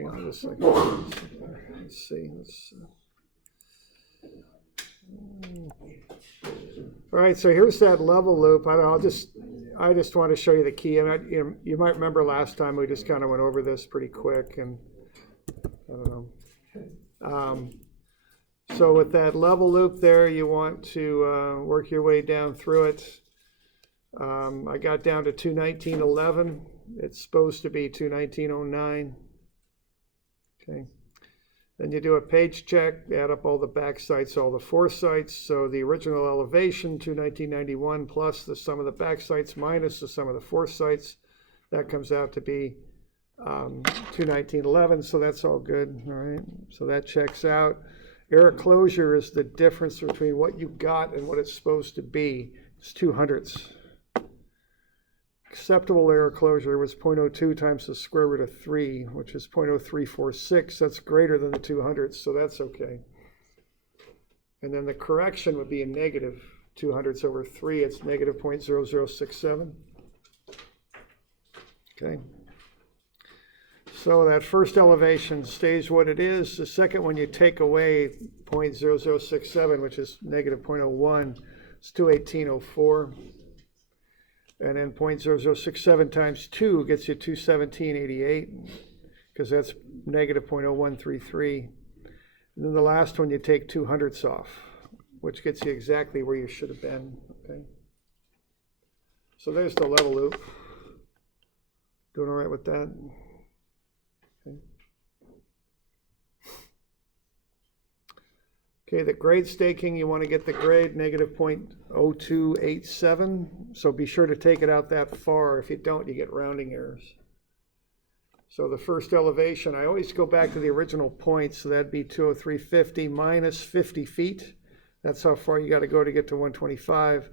Hang on just a second. Let's see. All right, so here's that level loop. I just want to show you the key. And you might remember last time we just kind of went over this pretty quick, and I don't know. So with that level loop there, you want to work your way down through it. I got down to 219.11. It's supposed to be 219.09. Okay. Then you do a page check, add up all the back sites, all the force sites. So the original elevation, 219.91, plus the sum of the back sites minus the sum of the force sites. That comes out to be 219.11, so that's all good. All right, so that checks out. Error closure is the difference between what you got and what it's supposed to be. It's 200ths. Acceptable error closure was 0.02 times the square root of 3, which is 0.0346. That's greater than the 200ths, so that's okay. And then the correction would be a negative 200ths over 3. It's negative 0.0067. Okay. So that first elevation stays what it is. The second one, you take away 0.0067, which is negative 0.01. It's 218.04. And then 0.0067 times 2 gets you 217.88, because that's negative 0.0133. And then the last one, you take 200ths off, which gets you exactly where you should have been. Okay. So there's the level loop. Doing all right with that? Okay. Okay, the grade staking, you want to get the grade negative 0.0287. So be sure to take it out that far. If you don't, you get rounding errors. So the first elevation, I always go back to the original point. So that'd be 203.50 minus 50 feet. That's how far you got to go to get to 125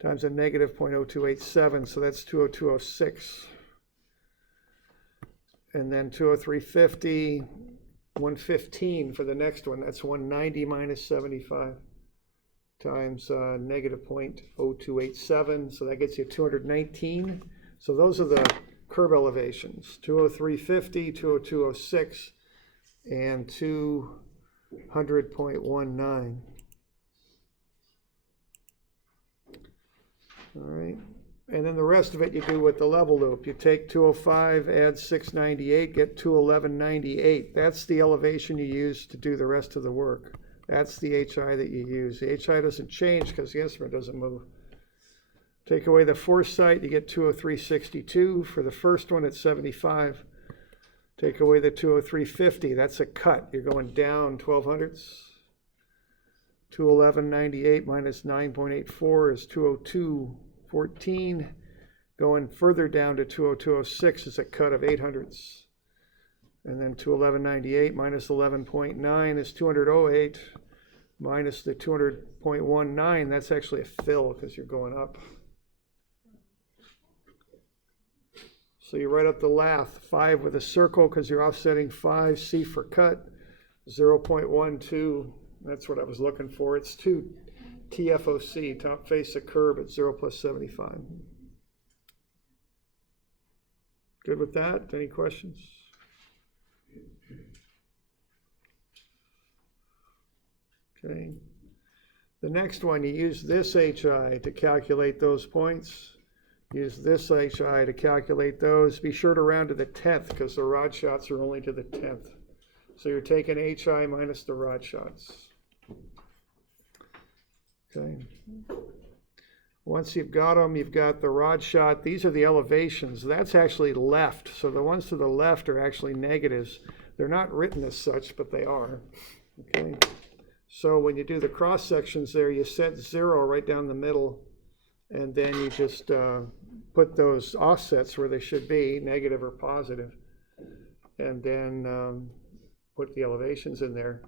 times a negative 0.0287. So that's 202.06. And then 203.50. 115 for the next one. That's 190 minus 75 times negative 0.0287. So that gets you 219. So those are the curb elevations: 203.50, 202.06, and 200.19. All right. And then the rest of it you do with the level loop. You take 205, add 698, get 211.98. That's the elevation you use to do the rest of the work. That's the HI that you use. The HI doesn't change because the instrument doesn't move. Take away the force site, you get 203.62. For the first one, it's 75. Take away the 203.50. That's a cut. You're going down 1200ths. 211.98 minus 9.84 is 202.14. Going further down to 202.06 is a cut of 800ths. And then 211.98 minus 11.9 is 200.08. Minus the 200.19, that's actually a fill because you're going up. So you write up the lath, 5 with a circle because you're offsetting 5, C for cut, 0.12, that's what I was looking for. It's 2 TFOC, top face of curve at 0 plus 75. Good with that? Any questions? Okay. The next one, you use this HI to calculate those points. Use this HI to calculate those. Be sure to round to the 10th because the rod shots are only to the 10th. So you're taking HI minus the rod shots. Okay. Once you've got them, you've got the rod shot. These are the elevations. That's actually left. So the ones to the left are actually negatives. They're not written as such, but they are. Okay. So when you do the cross sections there, you set 0 right down the middle, and then you just put those offsets where they should be, negative or positive, and then put the elevations in there.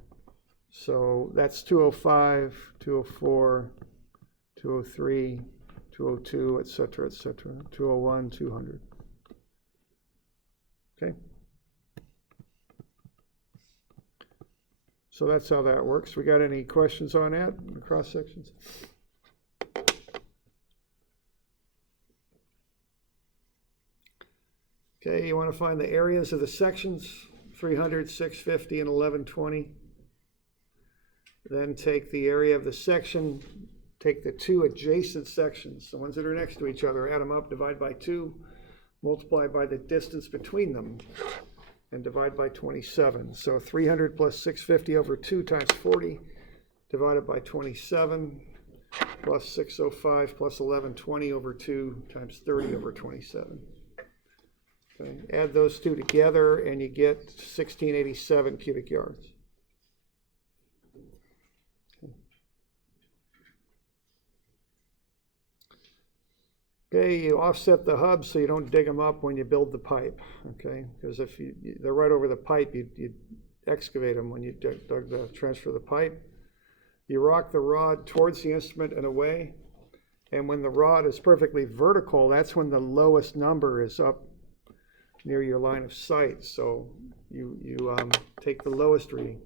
So that's 205, 204, 203, 202, et cetera, 201, 200. Okay. So that's how that works. We got any questions on that, the cross sections? Okay, you want to find the areas of the sections. 300, 650, and 1120. Then take the area of the section, take the two adjacent sections, the ones that are next to each other, add them up, divide by 2, multiply by the distance between them, and divide by 27. So 300 plus 650 over 2 times 40, divided by 27, plus 605 plus 1120 over 2 times 30 over 27. Okay. Add those two together and you get 1687 cubic yards. Okay, you offset the hubs so you don't dig them up when you build the pipe, okay? Because if they're right over the pipe, you'd excavate them when you dug the trench for the pipe. You rock the rod towards the instrument and away, and when the rod is perfectly vertical, that's when the lowest number is up near your line of sight. So you take the lowest reading.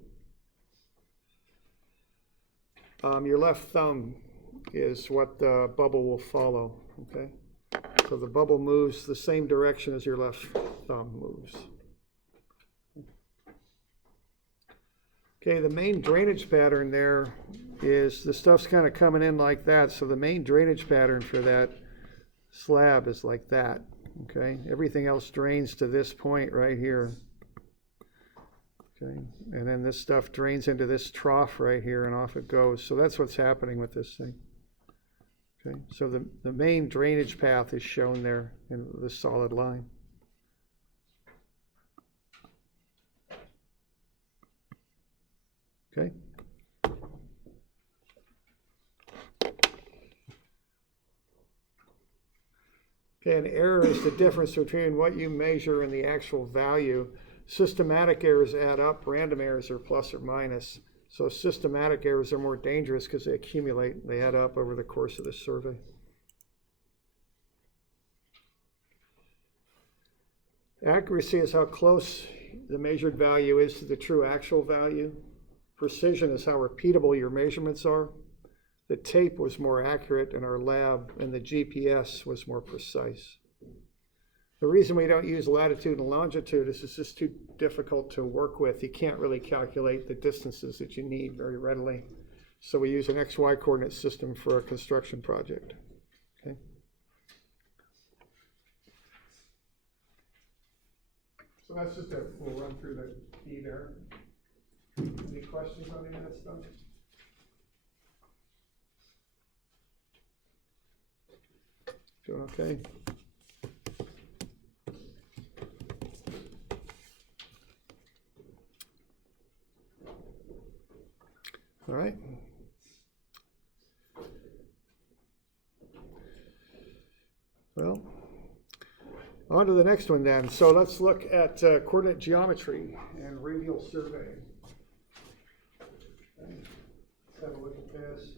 Your left thumb is what the bubble will follow, okay? So the bubble moves the same direction as your left thumb moves. Okay, the main drainage pattern there is the stuff's kind of coming in like that. So the main drainage pattern for that slab is like that, okay? Everything else drains to this point right here. Okay, and then this stuff drains into this trough right here and off it goes. So that's what's happening with this thing. Okay, so the main drainage path is shown there in the solid line. Okay. Okay, an error is the difference between what you measure and the actual value. Systematic errors add up, random errors are plus or minus. So systematic errors are more dangerous because they accumulate, they add up over the course of the survey. Accuracy is how close the measured value is to the true actual value. Precision is how repeatable your measurements are. The tape was more accurate in our lab, and the GPS was more precise. The reason we don't use latitude and longitude is it's just too difficult to work with. You can't really calculate the distances that you need very readily. So we use an XY coordinate system for a construction project. Okay. So that's just we'll run through the key there. Any questions on any of that stuff? Doing okay? All right. Well, on to the next one then. So let's look at coordinate geometry and radial survey. Okay. Let's have a look at this.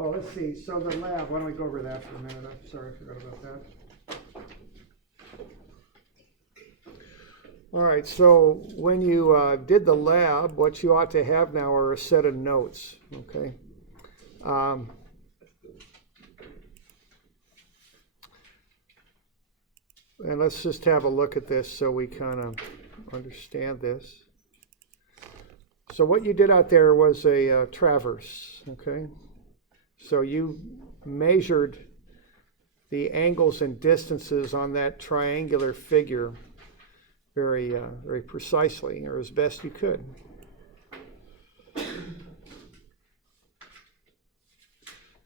Oh, let's see. So the lab, why don't we go over that for a minute? I'm sorry, I forgot about that. All right, so when you did the lab, what you ought to have now are a set of notes, okay? And let's just have a look at this so we kind of understand this. So what you did out there was a traverse, okay? So you measured the angles and distances on that triangular figure very precisely, or as best you could.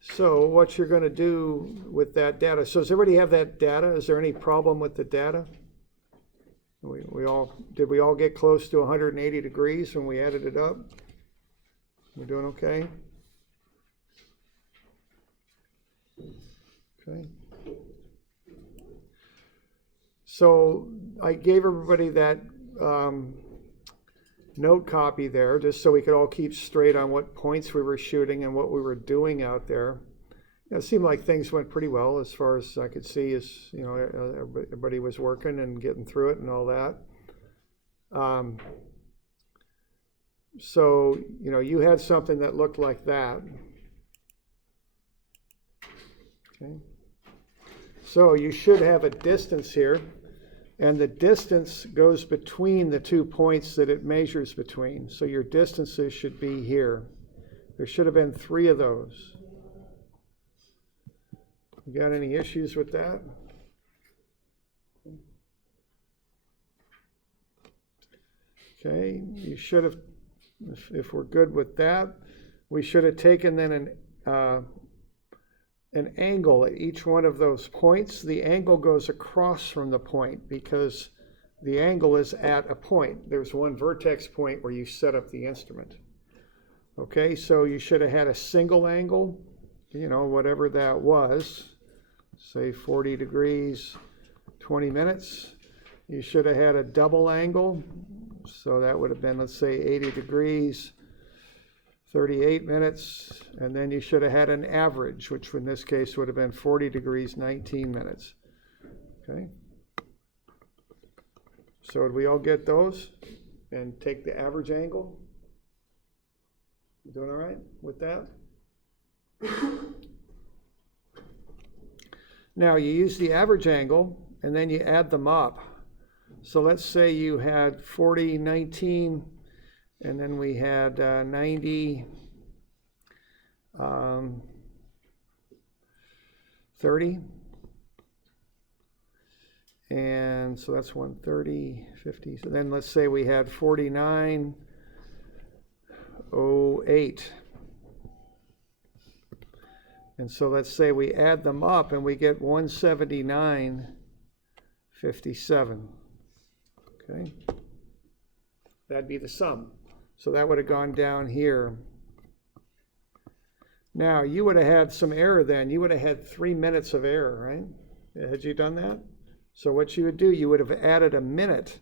So what you're going to do with that data, so does everybody have that data? Is there any problem with the data? Did we all get close to 180 degrees when we added it up? We're doing okay? Okay. So I gave everybody that note copy there just so we could all keep straight on what points we were shooting and what we were doing out there. it seemed like things went pretty well as far as I could see. As you know, everybody was working and getting through it and all that. So you know, you had something that looked like that. Okay. So you should have a distance here, and the distance goes between the 2 points that it measures between. So your distances should be here. There should have been 3 of those. You got any issues with that? Okay, you should have, if we're good with that, we should have taken then an angle at each one of those points. The angle goes across from the point because the angle is at a point. There's one vertex point where you set up the instrument. Okay, so you should have had a single angle, you know, whatever that was, say 40 degrees, 20 minutes. You should have had a double angle, so that would have been, let's say, 80 degrees, 38 minutes, and then you should have had an average, which in this case would have been 40 degrees, 19 minutes. Okay. So did we all get those? And take the average angle? You doing all right with that? Now you use the average angle and then you add them up. So let's say you had 40, 19, and then we had 90, 30. And so that's 130, 50. So then let's say we had 49, 08. And so let's say we add them up and we get 179.57. Okay. That'd be the sum. So that would have gone down here. Now, you would have had some error then. You would have had 3 minutes of error, right? Had you done that? So what you would do, you would have added a minute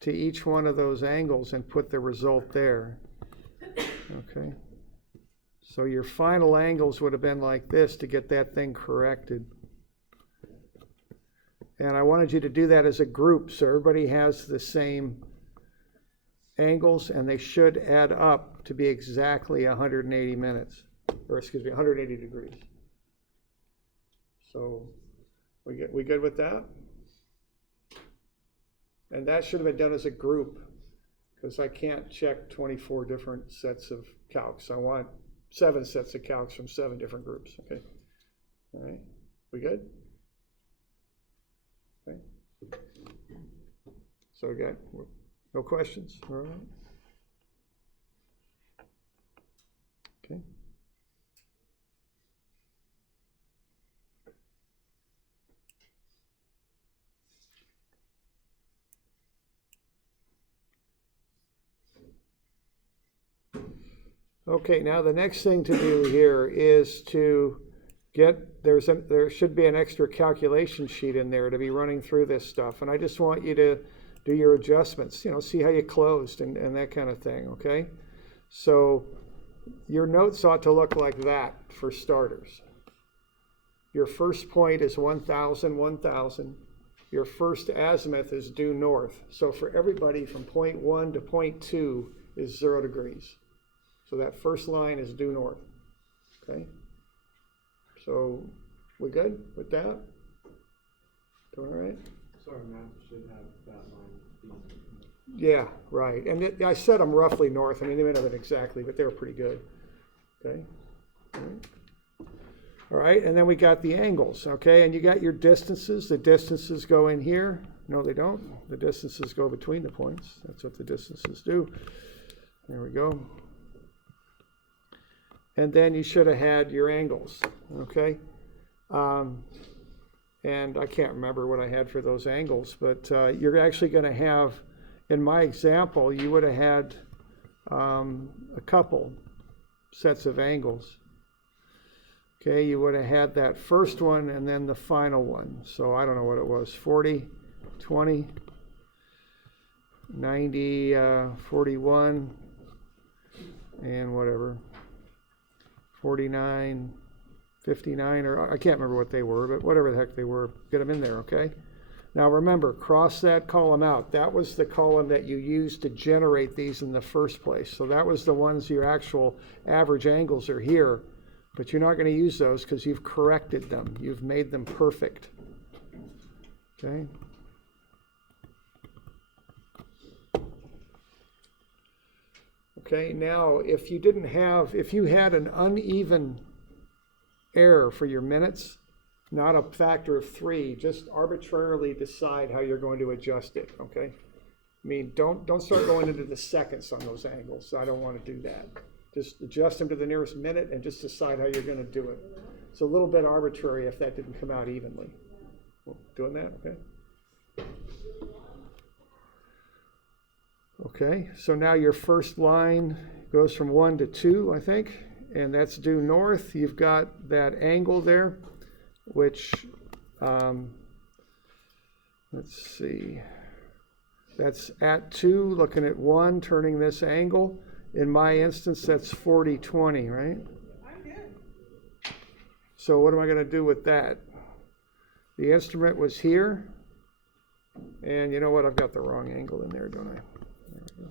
to each one of those angles and put the result there. Okay. So your final angles would have been like this to get that thing corrected. And I wanted you to do that as a group so everybody has the same angles and they should add up to be exactly 180 minutes, or excuse me, 180 degrees. So we good with that? And that should have been done as a group because I can't check 24 different sets of calcs. I want 7 sets of calcs from 7 different groups, okay? All right, we good? Okay. So we got no questions, all right? Okay. Okay, now the next thing to do here is to get, there should be an extra calculation sheet in there to be running through this stuff. And I just want you to do your adjustments, you know, see how you closed and that kind of thing, okay? So your notes ought to look like that for starters. Your first point is 1,000, 1,000. Your first azimuth is due north. So for everybody from point 1 to point 2 is 0 degrees. So that first line is due north, okay? So we good with that? Doing all right? Sorry, Matt should have that line. Yeah, right. And I set them roughly north. I mean, they may not have been exactly, but they were pretty good. Okay. All right, and then we got the angles, okay? And you got your distances. The distances go in here. No, they don't. The distances go between the points. That's what the distances do. There we go. And then you should have had your angles, okay? And I can't remember what I had for those angles, but you're actually going to have, in my example, you would have had a couple sets of angles. Okay, you would have had that first one and then the final one. So I don't know what it was, 40, 20, 90, 41, and whatever. 49, 59, or I can't remember what they were, but whatever the heck they were, get them in there, okay? Now remember, cross that column out. That was the column that you used to generate these in the first place. So that was the ones, your actual average angles are here, but you're not going to use those because you've corrected them. You've made them perfect, okay? Okay, now if you had an uneven error for your minutes, not a factor of 3, just arbitrarily decide how you're going to adjust it, okay? I mean, don't start going into the seconds on those angles. I don't want to do that. Just adjust them to the nearest minute and just decide how you're going to do it. It's a little bit arbitrary if that didn't come out evenly. Doing that, okay? Okay, so now your first line goes from 1 to 2, I think, and that's due north. You've got that angle there, which, let's see, that's at 2, looking at 1, turning this angle. In my instance, that's 40-20, right? So what am I going to do with that? The instrument was here, and you know what? I've got the wrong angle in there, don't I? There we go.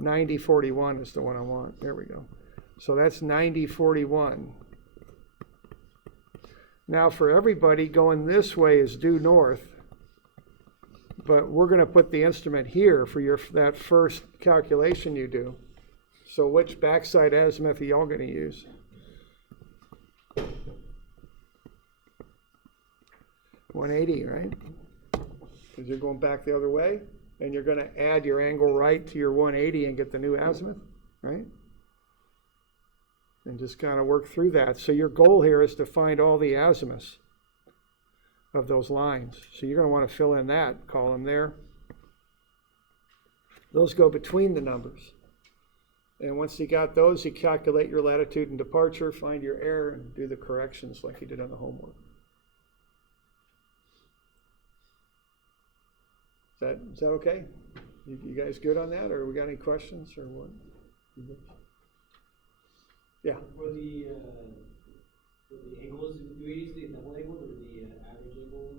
90-41 is the one I want. There we go. So that's 90-41. Now for everybody, going this way is due north, but we're going to put the instrument here for that first calculation you do. So which backside azimuth are y'all going to use? (180), right? Because you're going back the other way, and you're going to add your angle right to your 180 and get the new azimuth, right? And just kind of work through that. So your goal here is to find all the azimuths of those lines. So you're going to want to fill in that column there. Those go between the numbers. And once you got those, you calculate your latitude and departure, find your error, and do the corrections like you did on the homework. Is that okay? You guys good on that, or we got any questions, or what? Yeah. For the angles, do we use the double angle or the average angle?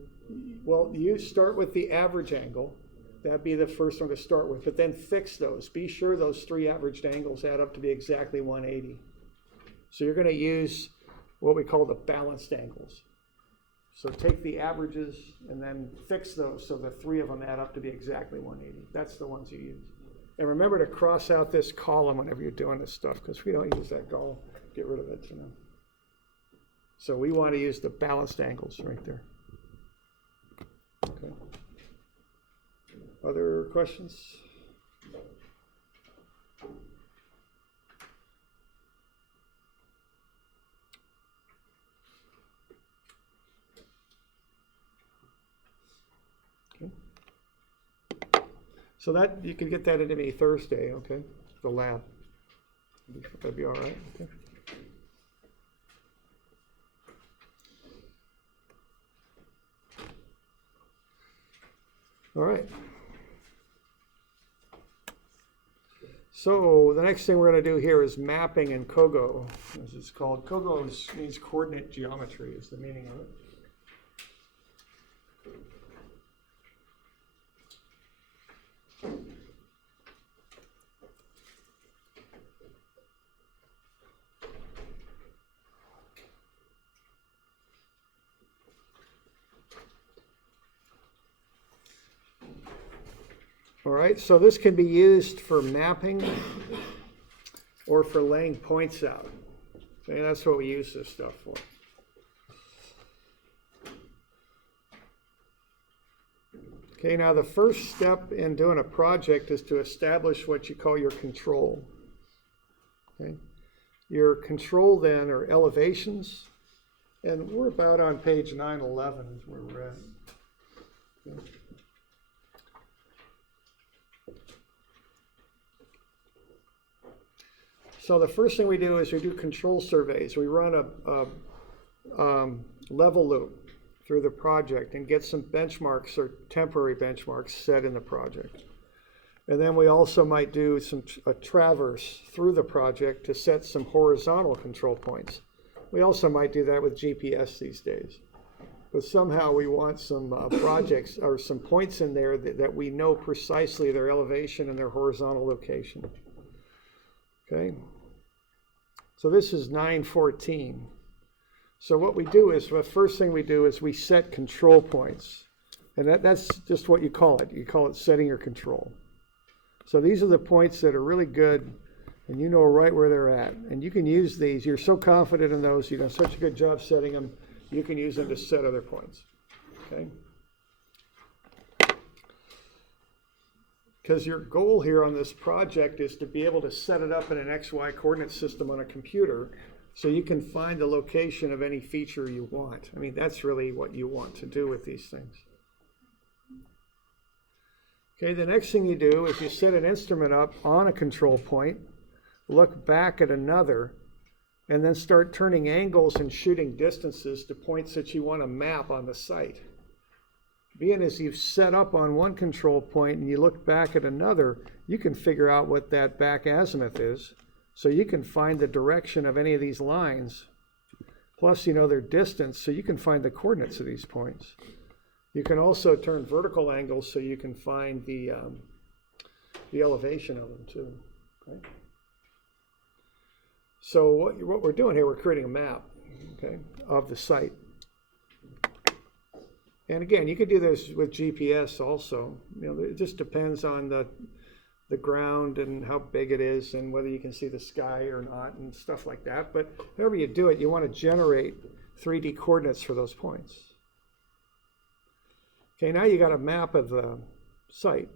Well, you start with the average angle. That'd be the first one to start with, but then fix those. Be sure those 3 averaged angles add up to be exactly 180. So you're going to use what we call the balanced angles. So take the averages and then fix those so the 3 of them add up to be exactly 180. That's the ones you use. And remember to cross out this column whenever you're doing this stuff, because if we don't use that column, get rid of it, you know. So we want to use the balanced angles right there. Okay. Other questions? Okay. So that, you can get that into me Thursday, okay? The lab. That'd be all right, okay? All right. So the next thing we're going to do here is mapping in COGO, as it's called. COGO means coordinate geometry, is the meaning of it. All right, so this can be used for mapping or for laying points out. Okay, that's what we use this stuff for. Okay, now the first step in doing a project is to establish what you call your control. Okay, your control then are elevations, and we're about on page 911 is where we're at. Okay. So the first thing we do is we do control surveys. We run a level loop through the project and get some benchmarks or temporary benchmarks set in the project. And then we also might do a traverse through the project to set some horizontal control points We also might do that with GPS these days. But somehow we want some projects or some points in there that we know precisely their elevation and their horizontal location. Okay? So this is 914. So what we do is, the first thing we do is we set control points. And that's just what you call it. You call it setting your control. So these are the points that are really good, and you know right where they're at. And you can use these. You're so confident in those. You've done such a good job setting them. You can use them to set other points. Okay? Because your goal here on this project is to be able to set it up in an XY coordinate system on a computer so you can find the location of any feature you want. I mean, that's really what you want to do with these things. Okay, the next thing you do is you set an instrument up on a control point, look back at another, and then start turning angles and shooting distances to points that you want to map on the site. Being as you've set up on one control point and you look back at another, you can figure out what that back azimuth is, so you can find the direction of any of these lines. Plus, you know their distance, so you can find the coordinates of these points. You can also turn vertical angles so you can find the elevation of them too. Okay? So what we're doing here, we're creating a map, okay, of the site. And again, you could do this with GPS also. You know, it just depends on the ground and how big it is and whether you can see the sky or not and stuff like that. But however you do it, you want to generate 3D coordinates for those points. Okay, now you got a map of the site.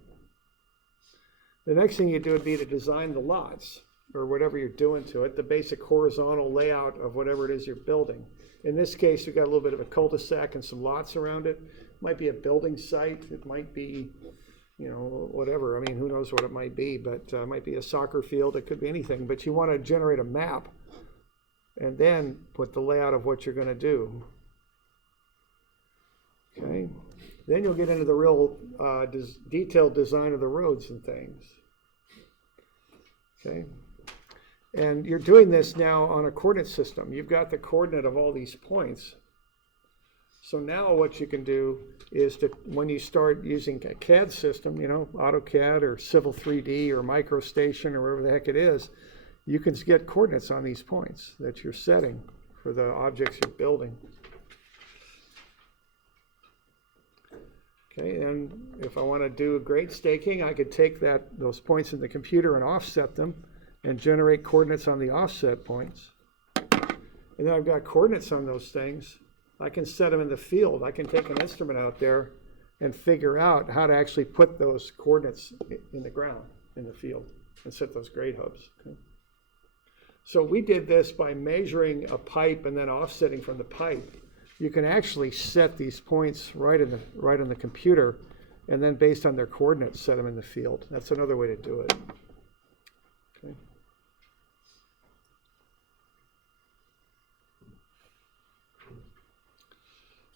The next thing you do would be to design the lots or whatever you're doing to it, the basic horizontal layout of whatever it is you're building. In this case, you've got a little bit of a cul-de-sac and some lots around it. It might be a building site. It might be, you know, whatever. I mean, who knows what it might be, but it might be a soccer field. It could be anything. But you want to generate a map and then put the layout of what you're going to do. Okay. Then you'll get into the real detailed design of the roads and things. Okay. And you're doing this now on a coordinate system. You've got the coordinate of all these points. So now what you can do is to, when you start using a CAD system, you know, AutoCAD or Civil 3D or MicroStation or whatever the heck it is, you can get coordinates on these points that you're setting for the objects you're building. Okay, and if I want to do grade staking, I could take those points in the computer and offset them and generate coordinates on the offset points. And then I've got coordinates on those things. I can set them in the field. I can take an instrument out there and figure out how to actually put those coordinates in the ground, in the field, and set those grade hubs. Okay? So we did this by measuring a pipe and then offsetting from the pipe. You can actually set these points right in the computer, and then based on their coordinates, set them in the field. That's another way to do it. Okay.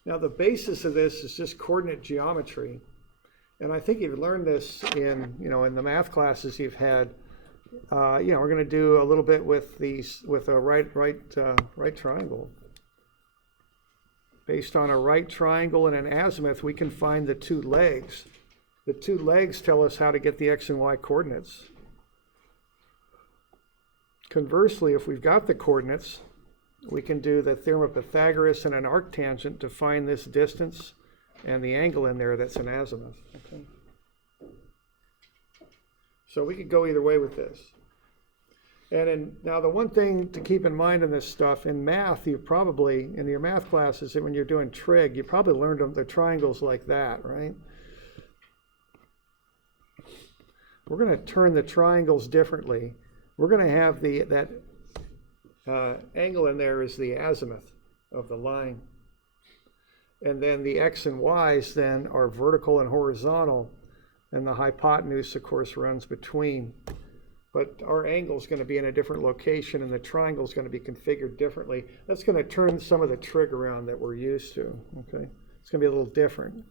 Now the basis of this is just coordinate geometry, and I think you've learned this in the math classes you've had. We're going to do a little bit with a right triangle. Based on a right triangle and an azimuth, we can find the two legs. The two legs tell us how to get the x and y coordinates. Conversely, if we've got the coordinates, we can do the theorem of Pythagoras and an arctangent to find this distance and the angle in there that's an azimuth. Okay. So we could go either way with this. And now the one thing to keep in mind in this stuff, in math, you probably, in your math classes, when you're doing trig, you probably learned the triangles like that, right? We're going to turn the triangles differently. We're going to have that angle in there is the azimuth of the line. And then the x and y's then are vertical and horizontal, and the hypotenuse, of course, runs between. But our angle is going to be in a different location, and the triangle is going to be configured differently. That's going to turn some of the trig around that we're used to. Okay, it's going to be a little different.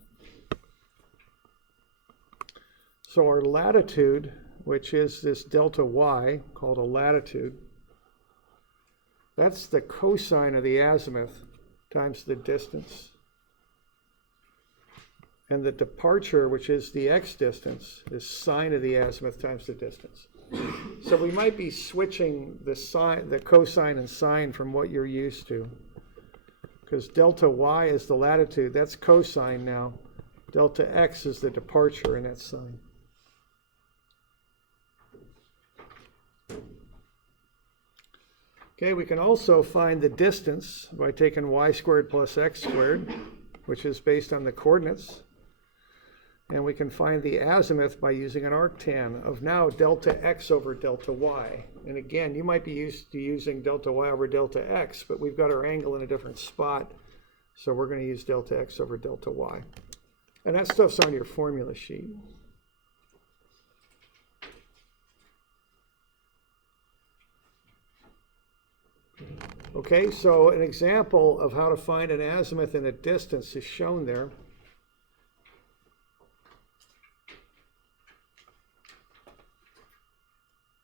So our latitude, which is this delta y called a latitude, That's the cosine of the azimuth times the distance. And the departure, which is the x distance, is sine of the azimuth times the distance. So we might be switching the cosine and sine from what you're used to. Because delta y is the latitude, that's cosine now. Delta x is the departure, and that's sine. Okay, we can also find the distance by taking y squared plus x squared, which is based on the coordinates. And we can find the azimuth by using an arctan of now delta x over delta y. And again, you might be used to using delta y over delta x, but we've got our angle in a different spot. So we're going to use delta x over delta y. And that stuff's on your formula sheet. Okay, so an example of how to find an azimuth and a distance is shown there.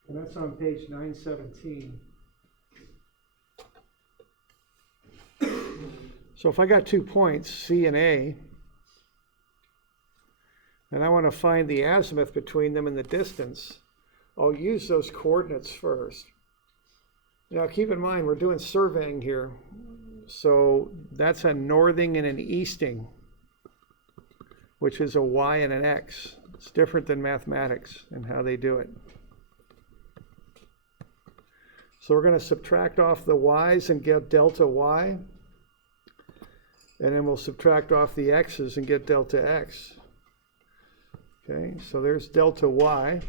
And that's on page 917. So if I got 2 points, C and A, and I want to find the azimuth between them and the distance, I'll use those coordinates first. Now keep in mind, we're doing surveying here. So that's a northing and an easting, which is a y and an x. It's different than mathematics and how they do it. So we're going to subtract off the y's and get delta y. And then we'll subtract off the x's and get delta x. Okay, so there's delta y.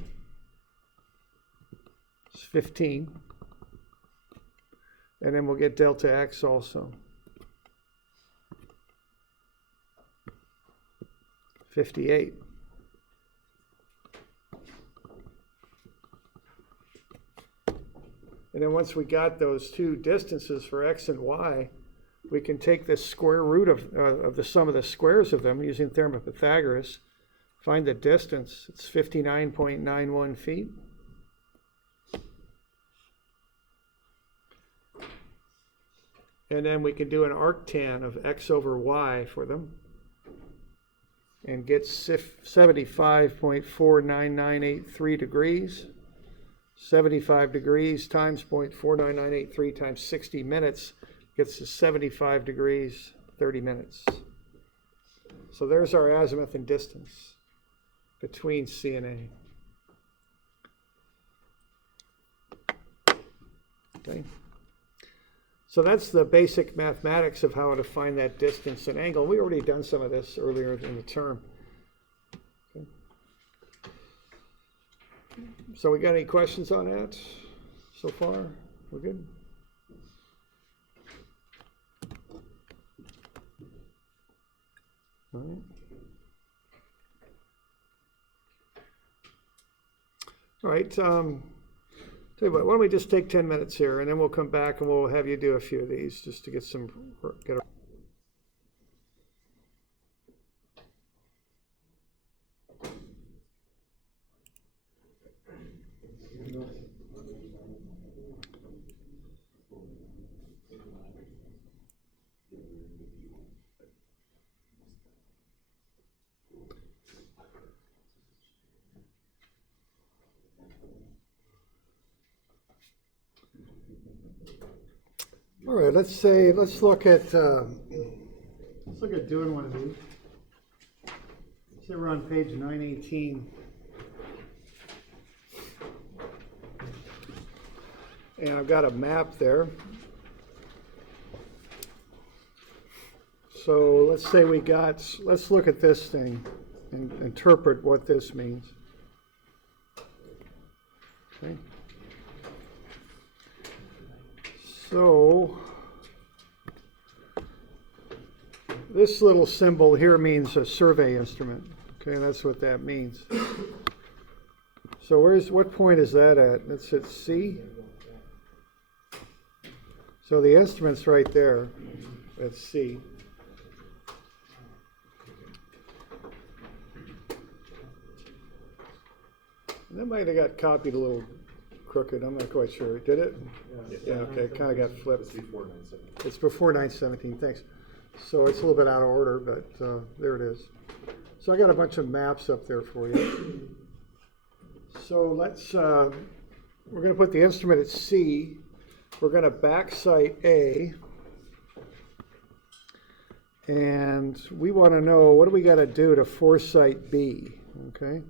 It's 15. And then we'll get delta x also. 58. And then once we got those two distances for x and y, we can take the square root of the sum of the squares of them using theorem of Pythagoras. Find the distance. It's 59.91 feet. And then we can do an arctan of x over y for them and get 75.49983 degrees. 75 degrees times 0.49983 times 60 minutes gets to 75 degrees, 30 minutes. So there's our azimuth and distance between C and A. Okay. So that's the basic mathematics of how to find that distance and angle. We already done some of this earlier in the term. Okay. So we got any questions on that so far? We're good? All right. All right. Tell you what, why don't we just take 10 minutes here, and then we'll come back and we'll have you do a few of these just to get some. All right, let's look at doing one of these. Say we're on page 918. And I've got a map there. So let's say let's look at this thing and interpret what this means. Okay. So this little symbol here means a survey instrument. Okay, that's what that means. So what point is that at? It's at C. So the instrument's right there at C. And that might have got copied a little crooked, I'm not quite sure. Did it? Yeah, okay, it kind of got flipped. It's before 9/17. It's before 9/17, thanks. So it's a little bit out of order, but there it is. So I got a bunch of maps up there for you. So let's, we're going to put the instrument at C. We're going to back site A. And we want to know, what do we got to do to force site B, okay?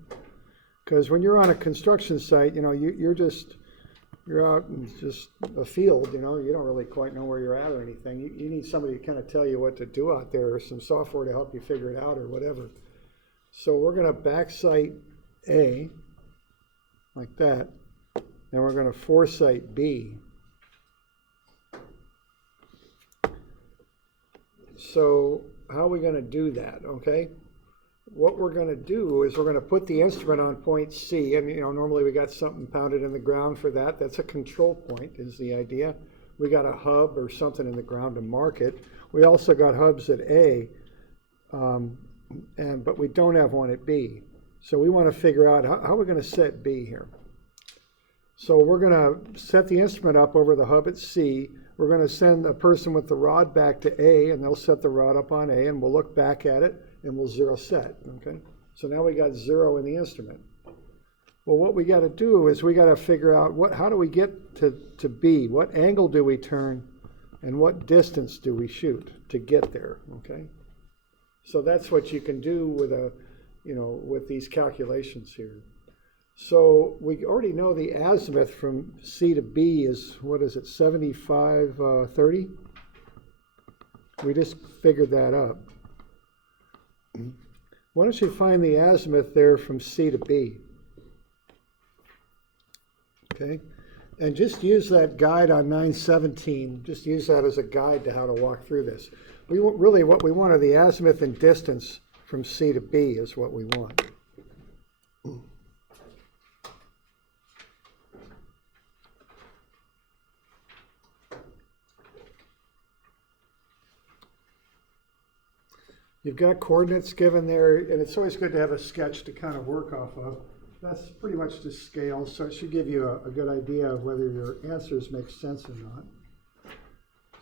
Because when you're on a construction site, you know, you're out in just a field, you know, you don't really quite know where you're at or anything. You need somebody to kind of tell you what to do out there, or some software to help you figure it out or whatever. So we're going to back site A, like that, and we're going to force site B. So how are we going to do that, okay? What we're going to do is we're going to put the instrument on point C, and you know, normally we got something pounded in the ground for that. That's a control point is the idea. We got a hub or something in the ground to mark it. We also got hubs at A, but we don't have one at B. So we want to figure out how we're going to set B here. So we're going to set the instrument up over the hub at C. We're going to send a person with the rod back to A, and they'll set the rod up on A, and we'll look back at it, and we'll zero set, okay? So now we got 0 in the instrument. Well, what we got to do is we got to figure out how do we get to B? What angle do we turn, and what distance do we shoot to get there, okay? So that's what you can do with these calculations here. So we already know the azimuth from C to B is, what is it, 75/30? We just figured that up. Why don't you find the azimuth there from C to B? Okay, and just use that guide on 9/17, just use that as a guide to how to walk through this. Really what we want are the azimuth and distance from C to B is what we want. You've got coordinates given there, and it's always good to have a sketch to kind of work off of. That's pretty much the scale, so it should give you a good idea of whether your answers make sense or not.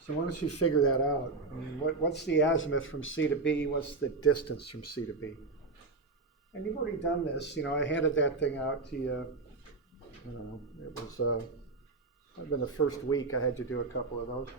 So why don't you figure that out? I mean, what's the azimuth from C to B? What's the distance from C to B? And you've already done this. You know, I handed that thing out to you. I don't know, it was, might have been the first week I had you do a couple of those.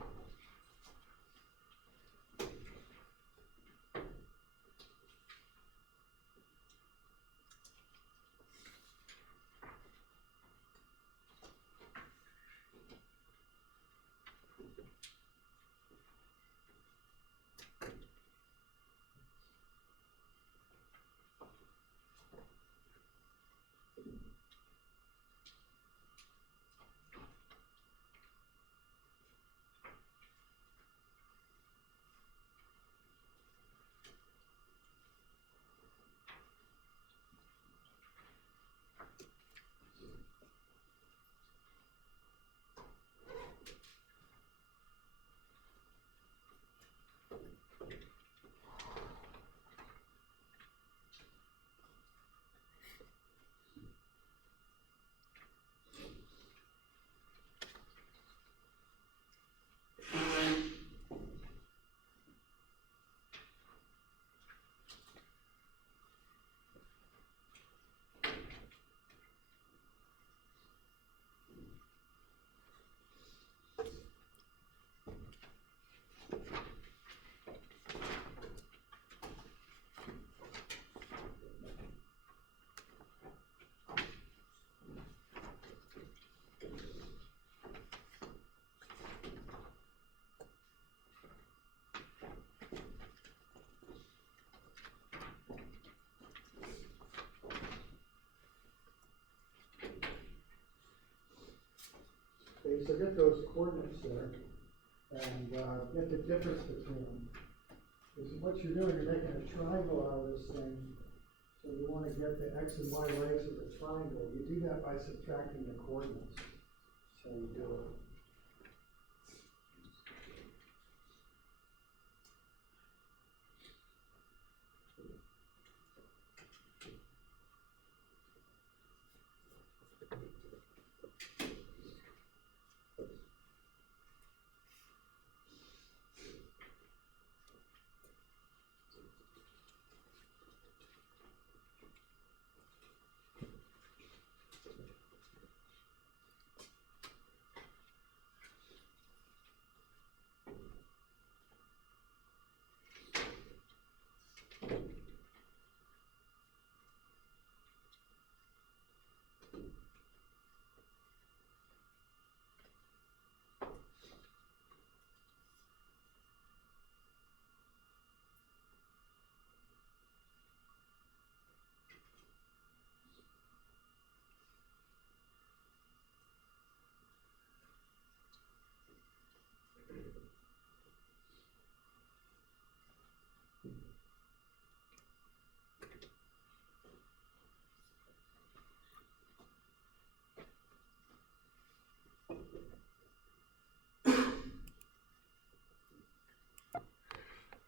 Okay, so get those coordinates there and get the difference between them. Because what you're doing, you're making a triangle out of this thing. So you want to get the x and y legs of the triangle. You do that by subtracting the coordinates. So you do it.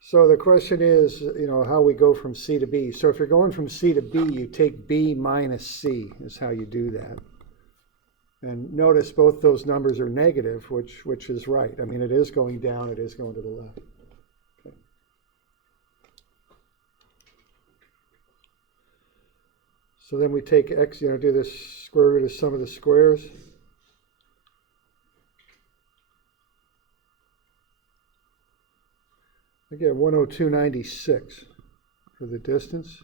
So the question is, how we go from C to B. So if you're going from C to B, you take B minus C is how you do that. And notice both those numbers are negative, which is right. I mean, it is going down, it is going to the left. Okay. So then we take X, do this square root of sum of the squares. I get 102.96 for the distance.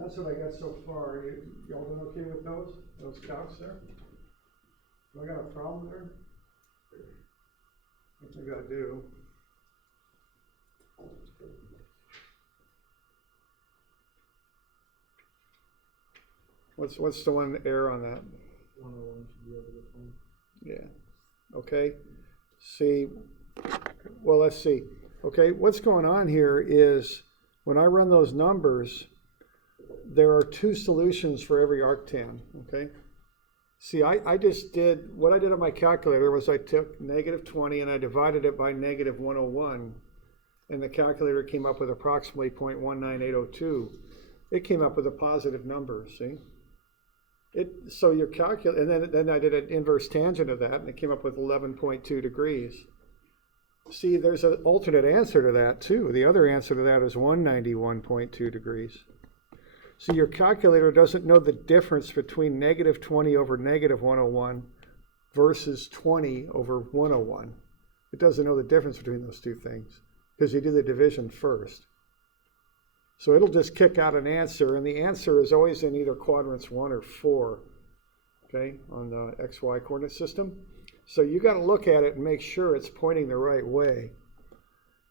That's what I got so far. Y'all been okay with those calcs there? Do I got a problem there? I think I do. What's the one error on that? 101 should be over this one. Yeah. Okay. See. Well, let's see. Okay. What's going on here is when I run those numbers, there are two solutions for every arctan, okay? See, I just did, what I did on my calculator was I took negative 20 and I divided it by negative 101, and the calculator came up with approximately 0.19802. It came up with a positive number, see? So your and then I did an inverse tangent of that, and it came up with 11.2 degrees. See, there's an alternate answer to that, too. The other answer to that is 191.2 degrees. So your calculator doesn't know the difference between negative 20 over negative 101 versus 20 over 101. It doesn't know the difference between those two things because you do the division first. So it'll just kick out an answer, and the answer is always in either quadrants 1 or 4, okay, on the XY coordinate system. So you got to look at it and make sure it's pointing the right way.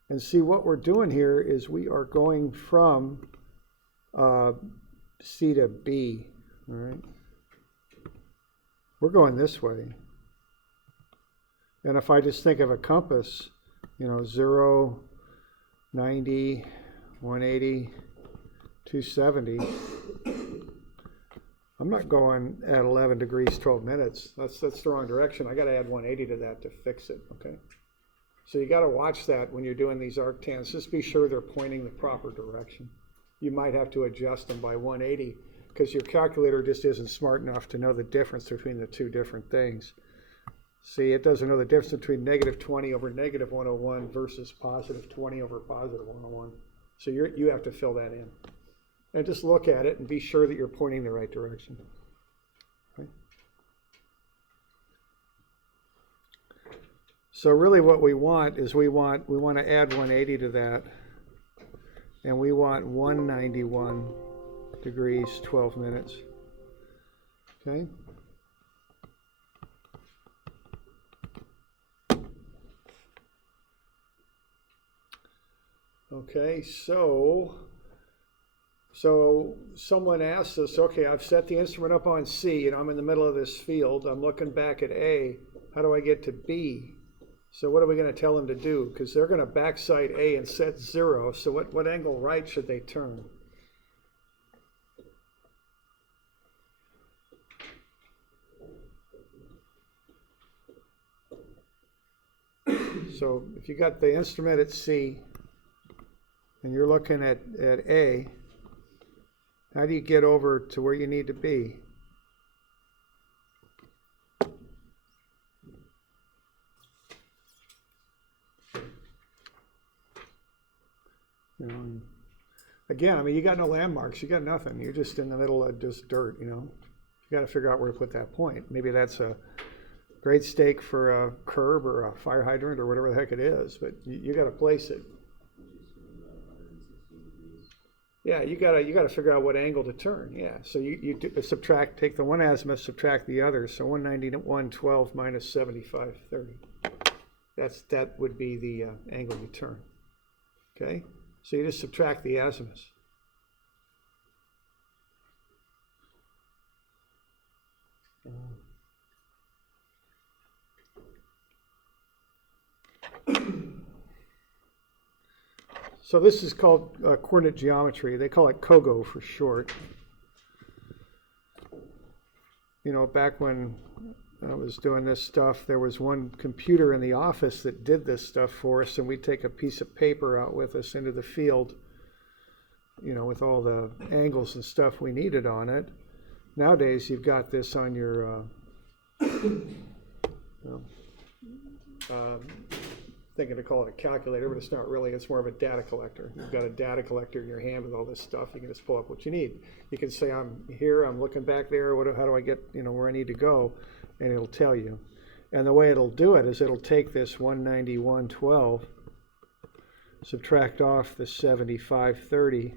And see, what we're doing here is we are going from C to B, all right? We're going this way. And if I just think of a compass, 0, 90, 180, 270, I'm not going at 11 degrees, 12 minutes. That's the wrong direction. I got to add 180 to that to fix it, okay? So you got to watch that when you're doing these arctans. Just be sure they're pointing the proper direction. You might have to adjust them by 180 because your calculator just isn't smart enough to know the difference between the two different things. See, it doesn't know the difference between negative 20 over negative 101 versus positive 20 over positive 101. So you have to fill that in. And just look at it and be sure that you're pointing the right direction. Okay. So really what we want is we want to add 180 to that. And we want 191 degrees, 12 minutes. Okay? Okay, so someone asks us, okay, I've set the instrument up on C and I'm in the middle of this field. I'm looking back at A. How do I get to B? So what are we going to tell them to do? Because they're going to backside A and set 0. So what angle right should they turn? So if you got the instrument at C and you're looking at A, how do you get over to where you need to be? You know, and again, I mean, you got no landmarks, you got nothing. You're just in the middle of just dirt, you know. You got to figure out where to put that point. Maybe that's a great stake for a curb or a fire hydrant or whatever the heck it is, but you got to place it. Yeah, you gotta figure out what angle to turn. Yeah, so you subtract, take the one azimuth, subtract the other. So 191.12 minus 75.30. That would be the angle you turn. Okay, so you just subtract the azimuth. So this is called coordinate geometry. They call it COGO for short. You know, back when I was doing this stuff, there was one computer in the office that did this stuff for us, and we'd take a piece of paper out with us into the field, you know, with all the angles and stuff we needed on it. Nowadays, you've got this on your thinking to call it a calculator, but it's not really. It's more of a data collector. You've got a data collector in your hand with all this stuff. You can just pull up what you need. You can say, I'm here, I'm looking back there, how do I get, you know, where I need to go? And it'll tell you. And the way it'll do it is it'll take this 191.12, subtract off the 75.30.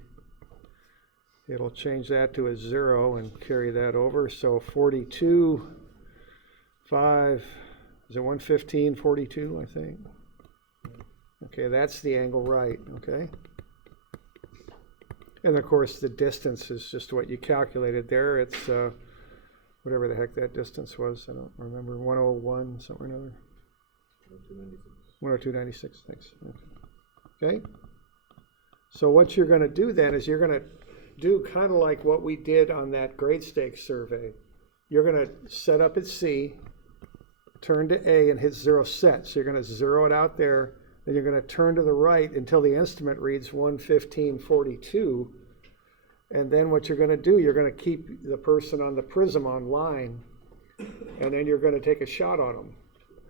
It'll change that to a 0 and carry that over. So 42.5, is it 115.42, I think? Okay, that's the angle right, okay? And of course, the distance is just what you calculated there. It's whatever the heck that distance was. I don't remember, 101, something or another. 102.96, thanks. Okay? So what you're going to do then is you're going to do kind of like what we did on that grade stake survey. You're going to set up at C, turn to A, and hit 0 set. So you're going to 0 it out there. Then you're going to turn to the right until the instrument reads 115.42. And then what you're going to do, you're going to keep the person on the prism on line, and then you're going to take a shot on them.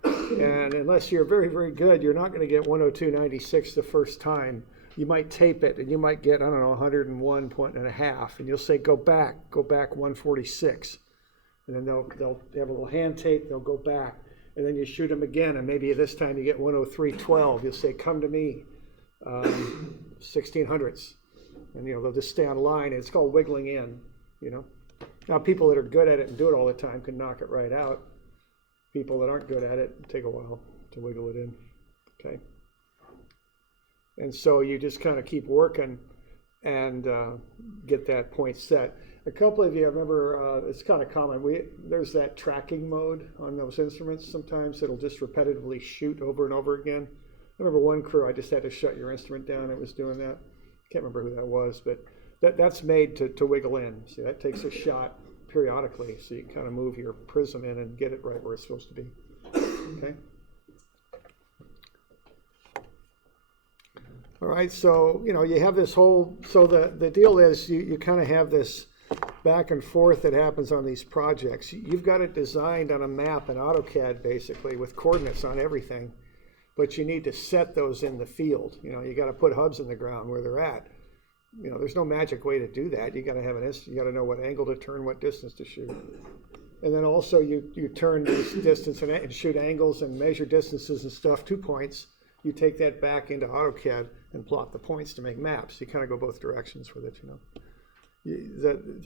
And unless you're very, very good, you're not going to get 102.96 the first time. You might tape it, and you might get, I don't know, 101.5, and you'll say, go back 146. And then they'll have a little hand tape, they'll go back. And then you shoot them again, and maybe this time you get 103.12. You'll say, come to me, 1600ths. And, you know, they'll just stay on line, and it's called wiggling in, you know. Now, people that are good at it and do it all the time can knock it right out. People that aren't good at it take a while to wiggle it in, okay? And so you just kind of keep working and get that point set. A couple of you, I remember, it's kind of common, there's that tracking mode on those instruments sometimes. It'll just repetitively shoot over and over again. I remember one crew, I just had to shut your instrument down. It was doing that. Can't remember who that was, but that's made to wiggle in. See, that takes a shot periodically, so you kind of move your prism in and get it right where it's supposed to be. Okay. All right, so you know you have this whole. So the deal is you kind of have this back and forth that happens on these projects. You've got it designed on a map in AutoCAD basically with coordinates on everything. But you need to set those in the field. You know, you got to put hubs in the ground where they're at. You know, there's no magic way to do that. You got to have you got to know what angle to turn, what distance to shoot. And then also you turn this distance and shoot angles and measure distances and stuff, 2 points. You take that back into AutoCAD and plot the points to make maps. You kind of go both directions with it, you know.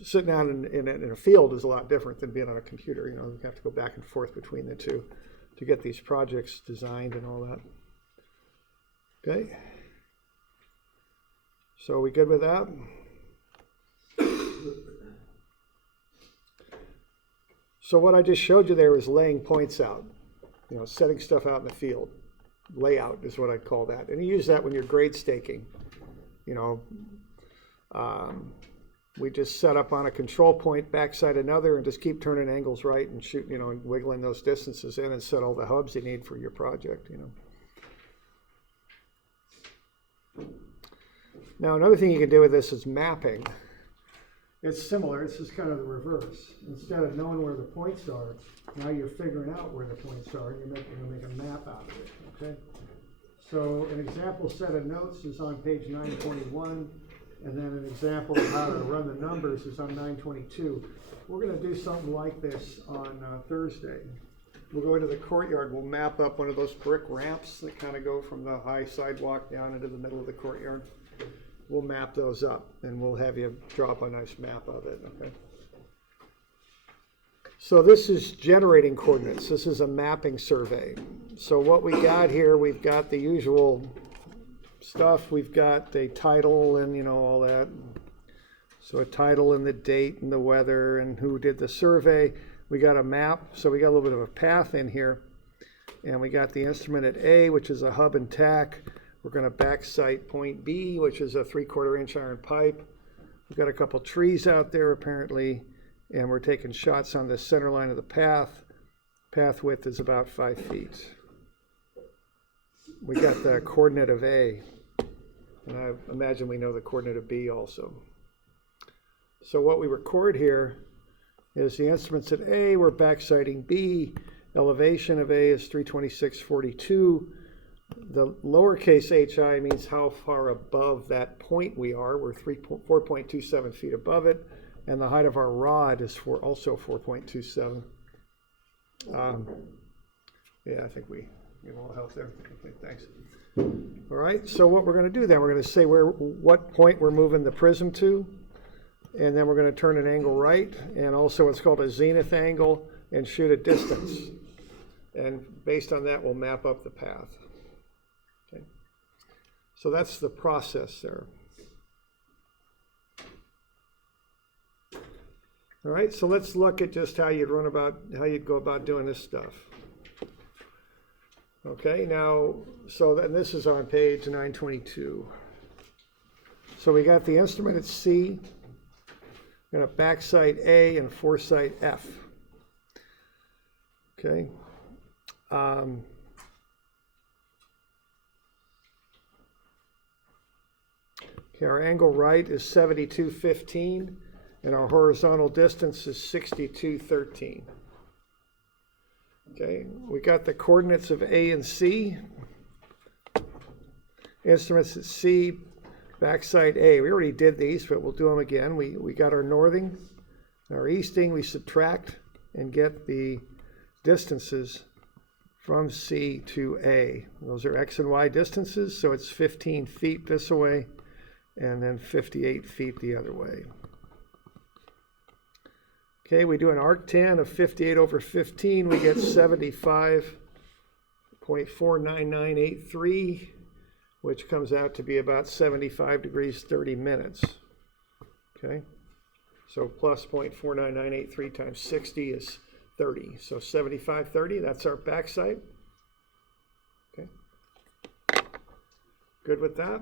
Sitting out in a field is a lot different than being on a computer. You know, you have to go back and forth between the two to get these projects designed and all that. Okay. So are we good with that? So what I just showed you there was laying points out, setting stuff out in the field. Layout is what I'd call that. And you use that when you're grade staking. We just set up on a control point, backside another, and just keep turning angles right and shoot, and wiggling those distances in and set all the hubs you need for your project, Now, another thing you can do with this is mapping. It's similar. It's just kind of the reverse. Instead of knowing where the points are, now you're figuring out where the points are, and you're make a map out of it, okay? So an example set of notes is on page 921. And then an example of how to run the numbers is on 922. We're going to do something like this on Thursday. We'll go into the courtyard. We'll map up one of those brick ramps that kind of go from the high sidewalk down into the middle of the courtyard. We'll map those up, and we'll have you draw up a nice map of it, okay? So this is generating coordinates. This is a mapping survey. So what we got here, we've got the usual stuff. We've got a title and all that. So a title and the date and the weather and who did the survey. We got a map, so we got a little bit of a path in here. And we got the instrument at A, which is a hub and tack. We're going to backsite point B, which is a 3/4 inch iron pipe. We've got a couple trees out there apparently, and we're taking shots on the center line of the path. Path width is about 5 feet. We got the coordinate of A. And I imagine we know the coordinate of B also. So what we record here is the instruments at A, we're backsighting B, elevation of A is 326.42. The lowercase hi means how far above that point we are. We're 4.27 feet above it, and the height of our rod is also 4.27. Yeah, I think we give a little help there. Okay, thanks. All right, so what we're going to do then, we're going to say what point we're moving the prism to, and then we're going to turn an angle right, and also what's called a zenith angle, and shoot a distance. And based on that, we'll map up the path. Okay. So that's the process there. All right, so let's look at just how you'd go about doing this stuff. Okay, now, and this is on page 922. So we got the instrument at C, we're going to backsight A and foresight F. Okay. Okay, our angle right is 72.15, and our horizontal distance is 62.13. Okay, we got the coordinates of A and C. Instruments at C, backsight A. We already did these, but we'll do them again. We got our northing, our easting. We subtract and get the distances from C to A. Those are X and Y distances, so it's 15 feet this way, and then 58 feet the other way. Okay, we do an arctan of 58 over 15, we get 75.49983, which comes out to be about 75 degrees 30 minutes. Okay, so plus 0.49983 times 60 is 30. So 75.30, that's our backsight. Okay, good with that?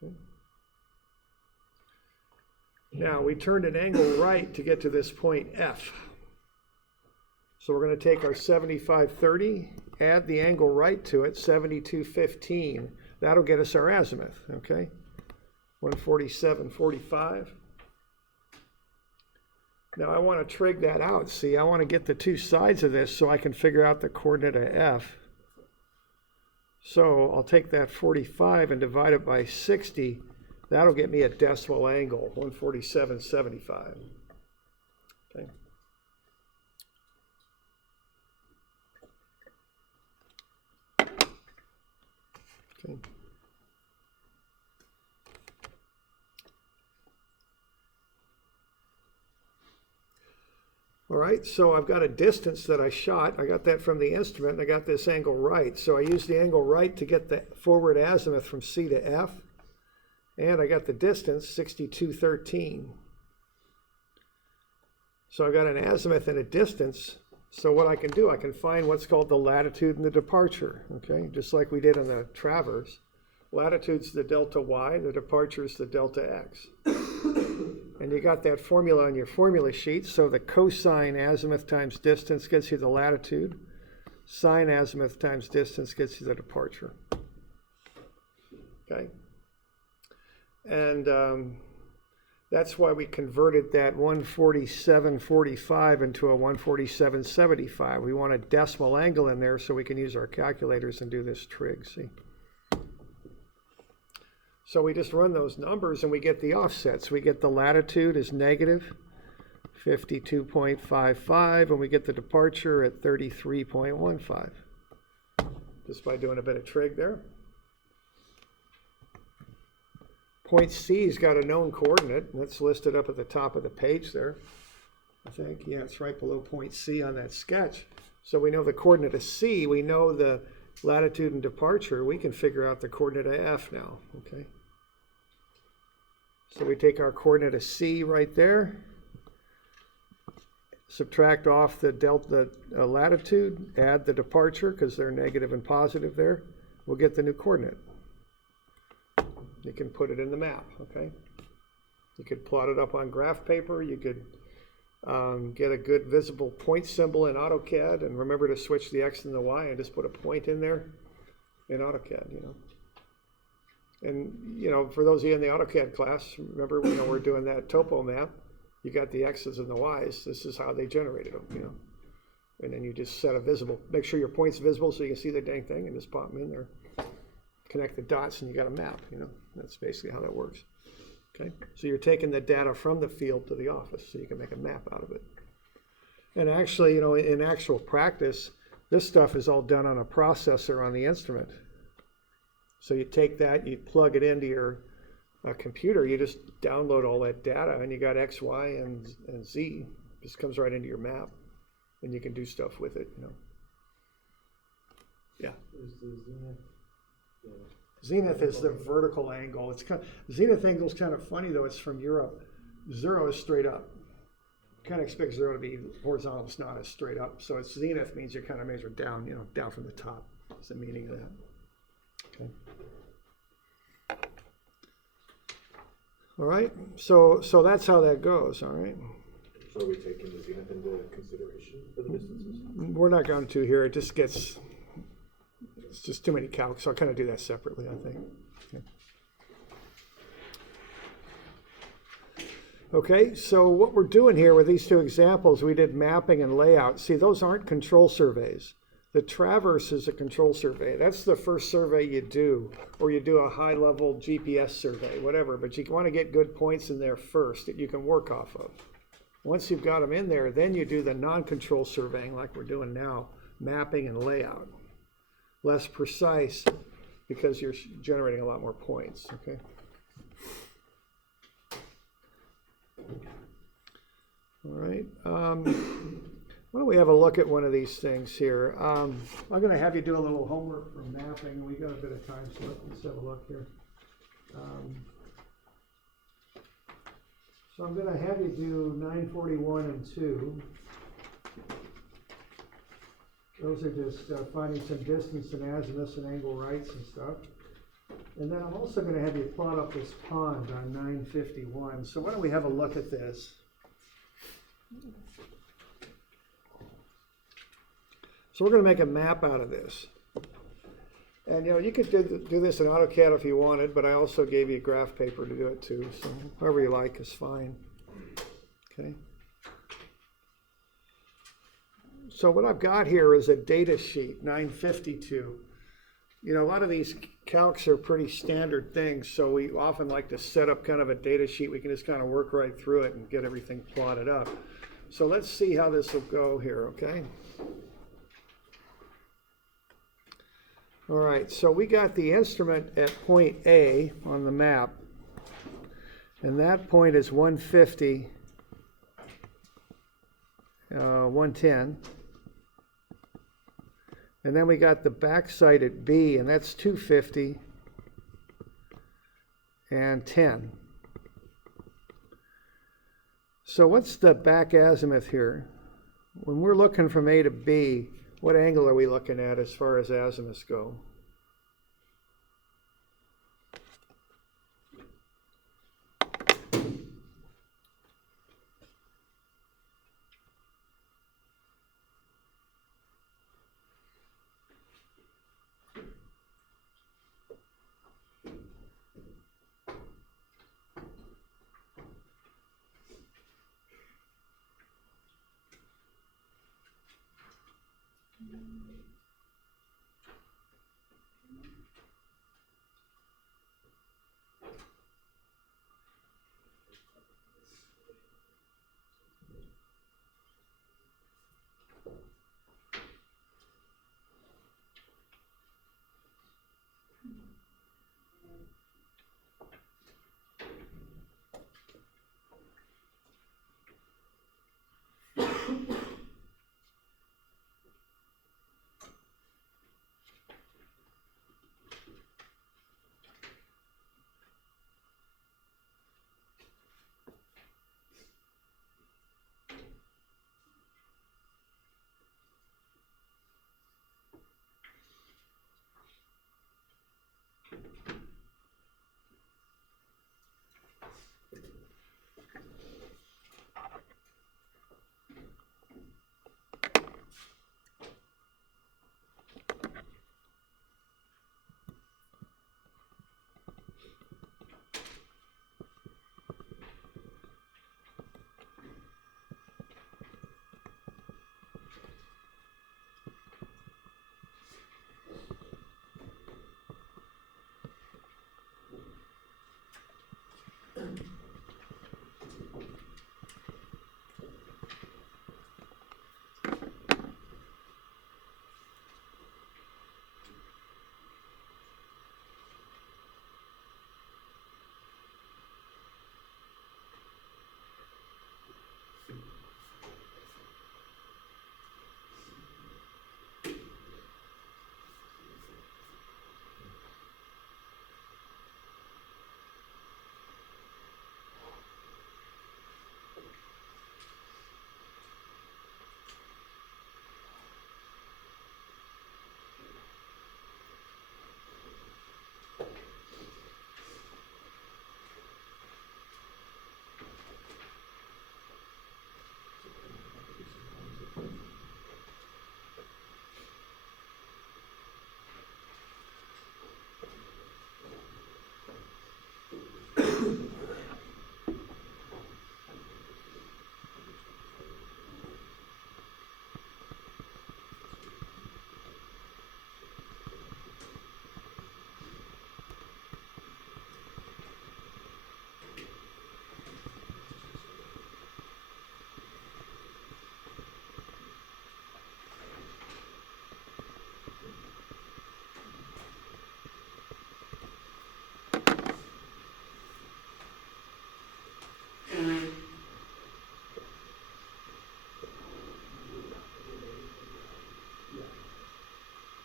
Okay. Now we turned an angle right to get to this point F. So we're going to take our 75.30, add the angle right to it, 72.15. That'll get us our azimuth, okay? 147.45. Now I want to trig that out. See, I want to get the two sides of this so I can figure out the coordinate of F. So I'll take that 45 and divide it by 60. That'll get me a decimal angle, 147.75. Okay. Okay. All right, so I've got a distance that I shot. I got that from the instrument, and I got this angle right. So I used the angle right to get the forward azimuth from C to F, and I got the distance, 6213. So I got an azimuth and a distance. So what I can do, I can find what's called the latitude and the departure, okay? Just like we did on the traverse. Latitude's the delta y, the departure's the delta x. And you got that formula on your formula sheet. So the cosine azimuth times distance gets you the latitude. Sine azimuth times distance gets you the departure. Okay? And that's why we converted that 147.45 into a 147.75. We want a decimal angle in there so we can use our calculators and do this trig, see? So we just run those numbers and we get the offsets. We get the latitude is negative 52.55 and we get the departure at 33.15. Just by doing a bit of trig there. Point C's got a known coordinate, and that's listed up at the top of the page there. I think, yeah, it's right below point C on that sketch. So we know the coordinate of C, we know the latitude and departure. We can figure out the coordinate of F now, okay? So we take our coordinate of C right there, subtract off the delta latitude, add the departure because they're negative and positive there. We'll get the new coordinate. You can put it in the map, okay? You could plot it up on graph paper. You could get a good visible point symbol in AutoCAD, and remember to switch the X and the Y and just put a point in there in AutoCAD, you know. And, you know, for those of you in the AutoCAD class, remember, you know, we're doing that topo map. You got the X's and the Y's. This is how they generated them, you know. And then you just set a visible. Make sure your point's visible so you can see the dang thing and just pop them in there. Connect the dots and you got a map, you know. That's basically how that works. Okay, so you're taking the data from the field to the office so you can make a map out of it. And actually, you know, in actual practice, this stuff is all done on a processor on the instrument. So you take that, you plug it into your computer, you just download all that data and you got X, Y, and Z. It just comes right into your map and you can do stuff with it, you know. Yeah. Is the zenith? Zenith is the vertical angle. It's kind of, zenith angle is kind of funny though. It's from Europe. 0 is straight up. Kind of expect 0 to be horizontal. It's not as straight up. So it's zenith means you kind of measure down, you know, down from the top. That's the meaning of that. Okay. All right. So that's how that goes. All right. So are we taking the zenith into consideration for the distances? We're not going to here. It just gets. It's just too many calcs, so I'll kind of do that separately, I think. Okay, so what we're doing here with these two examples, we did mapping and layout. See, those aren't control surveys. The traverse is a control survey. That's the first survey you do, or you do a high-level GPS survey, whatever, but you want to get good points in there first that you can work off of. Once you've got them in there, then you do the non-control surveying like we're doing now, mapping and layout. Less precise because you're generating a lot more points, okay? All right, why don't we have a look at one of these things here? I'm gonna have you do a little homework for mapping. We got a bit of time, so let's have a look here. So I'm gonna have you do 941 and 2. Those are just finding some distance and azimuths and angle rights and stuff. And then I'm also going to have you plot up this pond on 951. So why don't we have a look at this? So we're going to make a map out of this. And you know, you could do this in AutoCAD if you wanted, but I also gave you graph paper to do it too. So however you like is fine. Okay. So what I've got here is a data sheet, 952. You know, a lot of these calcs are pretty standard things, so we often like to set up kind of a data sheet. We can just kind of work right through it and get everything plotted up. So let's see how this will go here, okay? All right, so we got the instrument at point A on the map, and that point is 150. 110. And then we got the backside at B, and that's 250 and 10. So what's the back azimuth here? When we're looking from A to B, what angle are we looking at as far as azimuths go?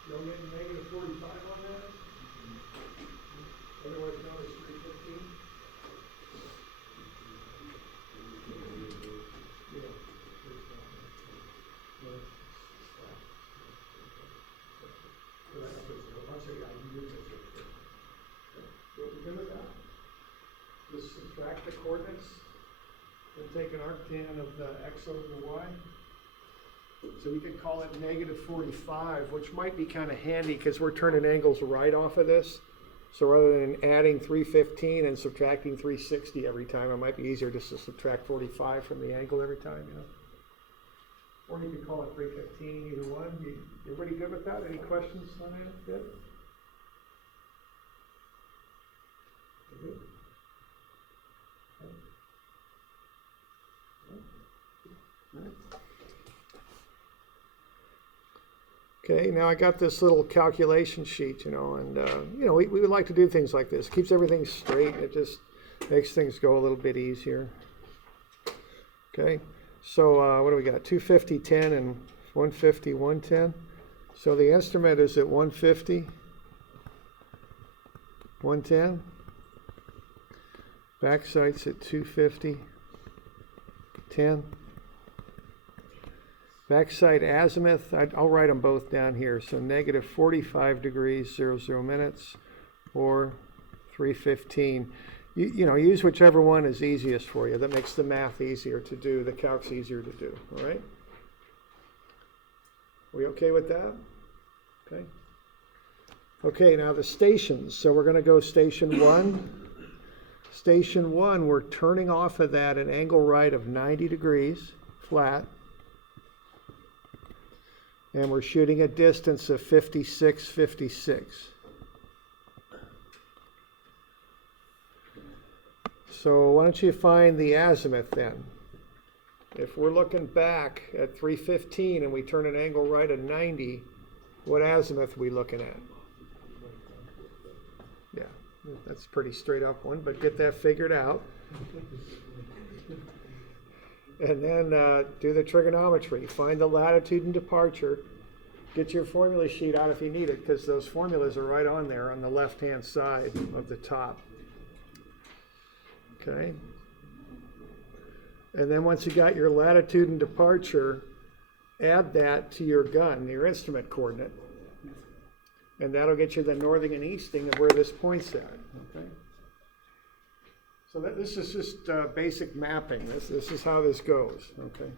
Don't get negative 45 on that? Otherwise known as 315? Yeah. Good with that? Just subtract the coordinates and take an arctan of the x over the y. So we could call it negative 45, which might be kind of handy because we're turning angles right off of this. So rather than adding 315 and subtracting 360 every time, it might be easier just to subtract 45 from the angle every time, you know. Or you could call it 315, either one. Everybody good with that? Any questions on that? Good? Good? All right. Okay, now I got this little calculation sheet, you know, and we would like to do things like this. Keeps everything straight. It just makes things go a little bit easier. Okay, So what do we got? 250, 10, and 150, 110. So the instrument is at 150, 110. Backside's at 250, 10. Backside azimuth, I'll write them both down here. So negative 45 degrees, 00 minutes, or 315. You know, use whichever one is easiest for you. That makes the math easier to do, the calc's easier to do, all right? We okay with that? Okay. Okay, now the stations. So we're gonna go station 1. Station 1, we're turning off of that at angle right of 90 degrees, flat. And we're shooting a distance of 56, 56. So why don't you find the azimuth then? If we're looking back at 315 and we turn an angle right at 90, what azimuth are we looking at? Yeah, that's a pretty straight up one, but get that figured out. And then do the trigonometry. Find the latitude and departure. Get your formula sheet out if you need it, because those formulas are right on there on the left-hand side of the top. Okay. And then once you got your latitude and departure, add that to your gun, your instrument coordinate. And that'll get you the northing and easting of where this point's at. Okay. So this is just basic mapping. This is how this goes. Okay.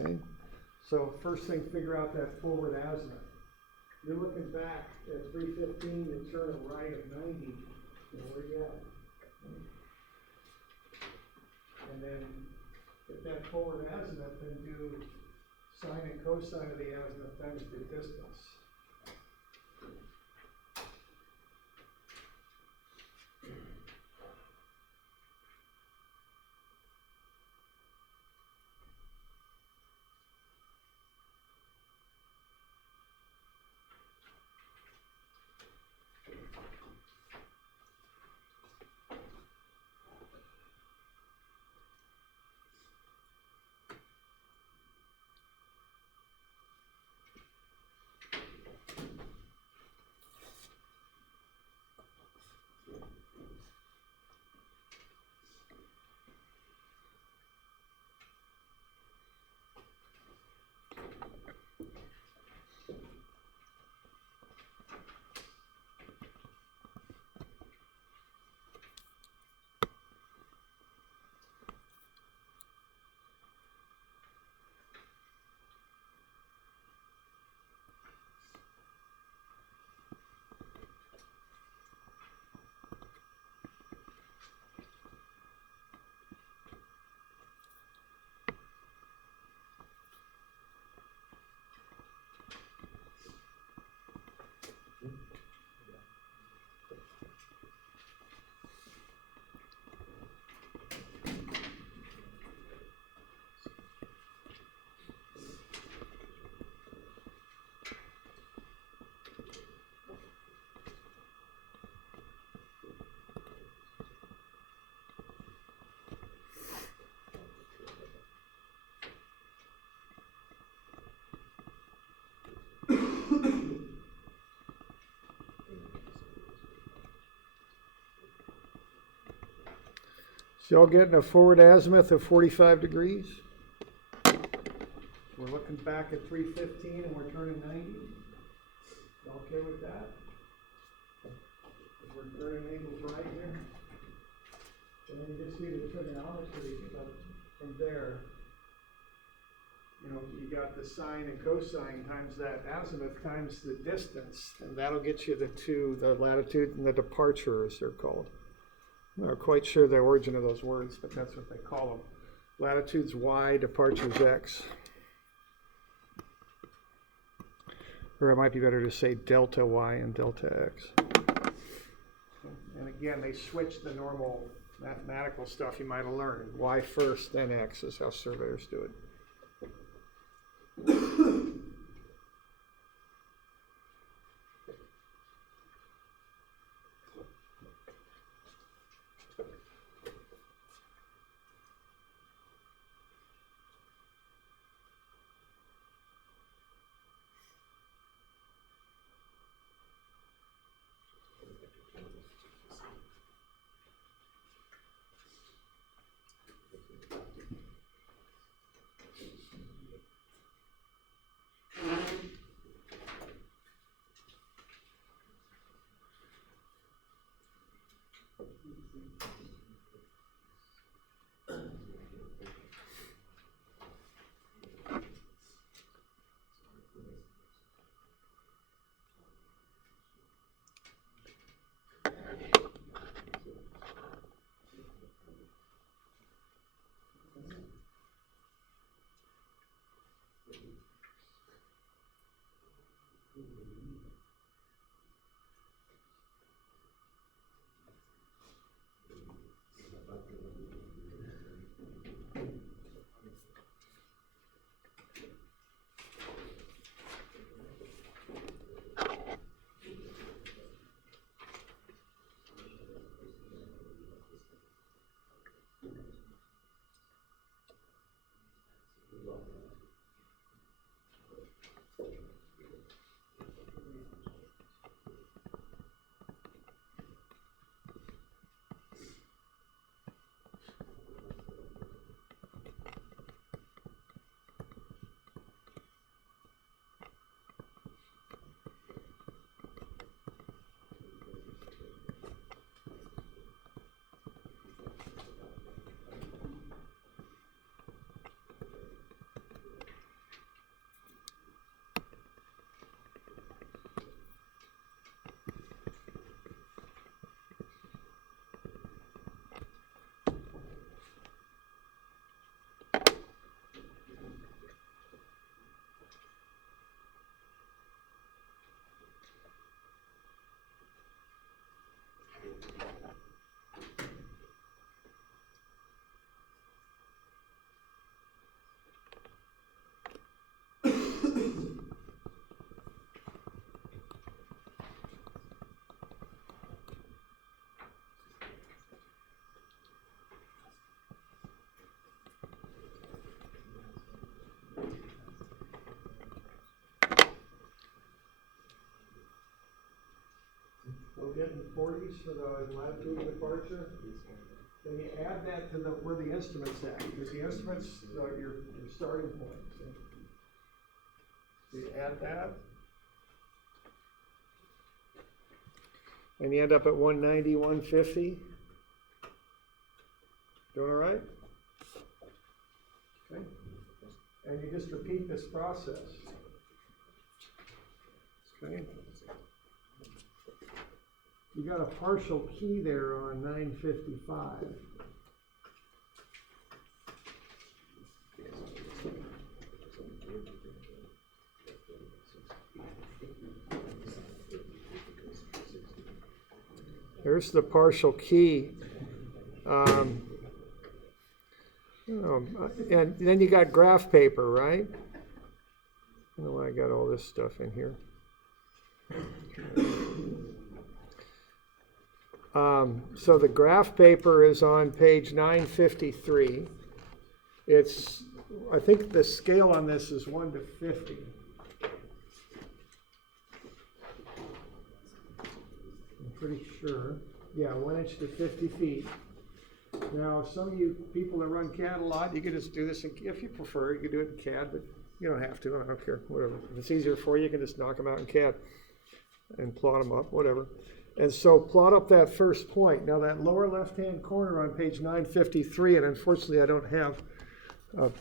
Okay. So first thing, figure out that forward azimuth. You're looking back at 315 and turn a right of 90. Where you at? And then get that forward azimuth and do sine and cosine of the azimuth times the distance. So y'all getting a forward azimuth of 45 degrees? We're looking back at 315 and we're turning 90. Y'all okay with that? We're turning angles right here. And then you just see the trigonometry from there. You know, you got the sine and cosine times that azimuth times the distance, and that'll get you the latitude and the departure, as they're called. I'm not quite sure the origin of those words, but that's what they call them. Latitude's Y, departure's X. Or it might be better to say delta Y and delta X. And again, they switch the normal mathematical stuff you might have learned. Y first, then X is how surveyors do it. We're getting 40s for the latitude departure. Then you add that to where the instrument's at, because the instrument's your starting point. So you add that. And you end up at 190, 150. Doing all right? Okay. And you just repeat this process. Okay. You got a partial key there on 955. There's the partial key. And then you got graph paper, right? I don't know why I got all this stuff in here. So the graph paper is on page 953. I think the scale on this is 1 to 50. I'm pretty sure. Yeah, 1 inch to 50 feet. Now, some of you people that run CAD a lot, you could just do this, if you prefer, you could do it in CAD, but you don't have to, I don't care, whatever. If it's easier for you, you can just knock them out in CAD and plot them up, whatever. And so plot up that first point. Now that lower left-hand corner on page 953, and unfortunately I don't have a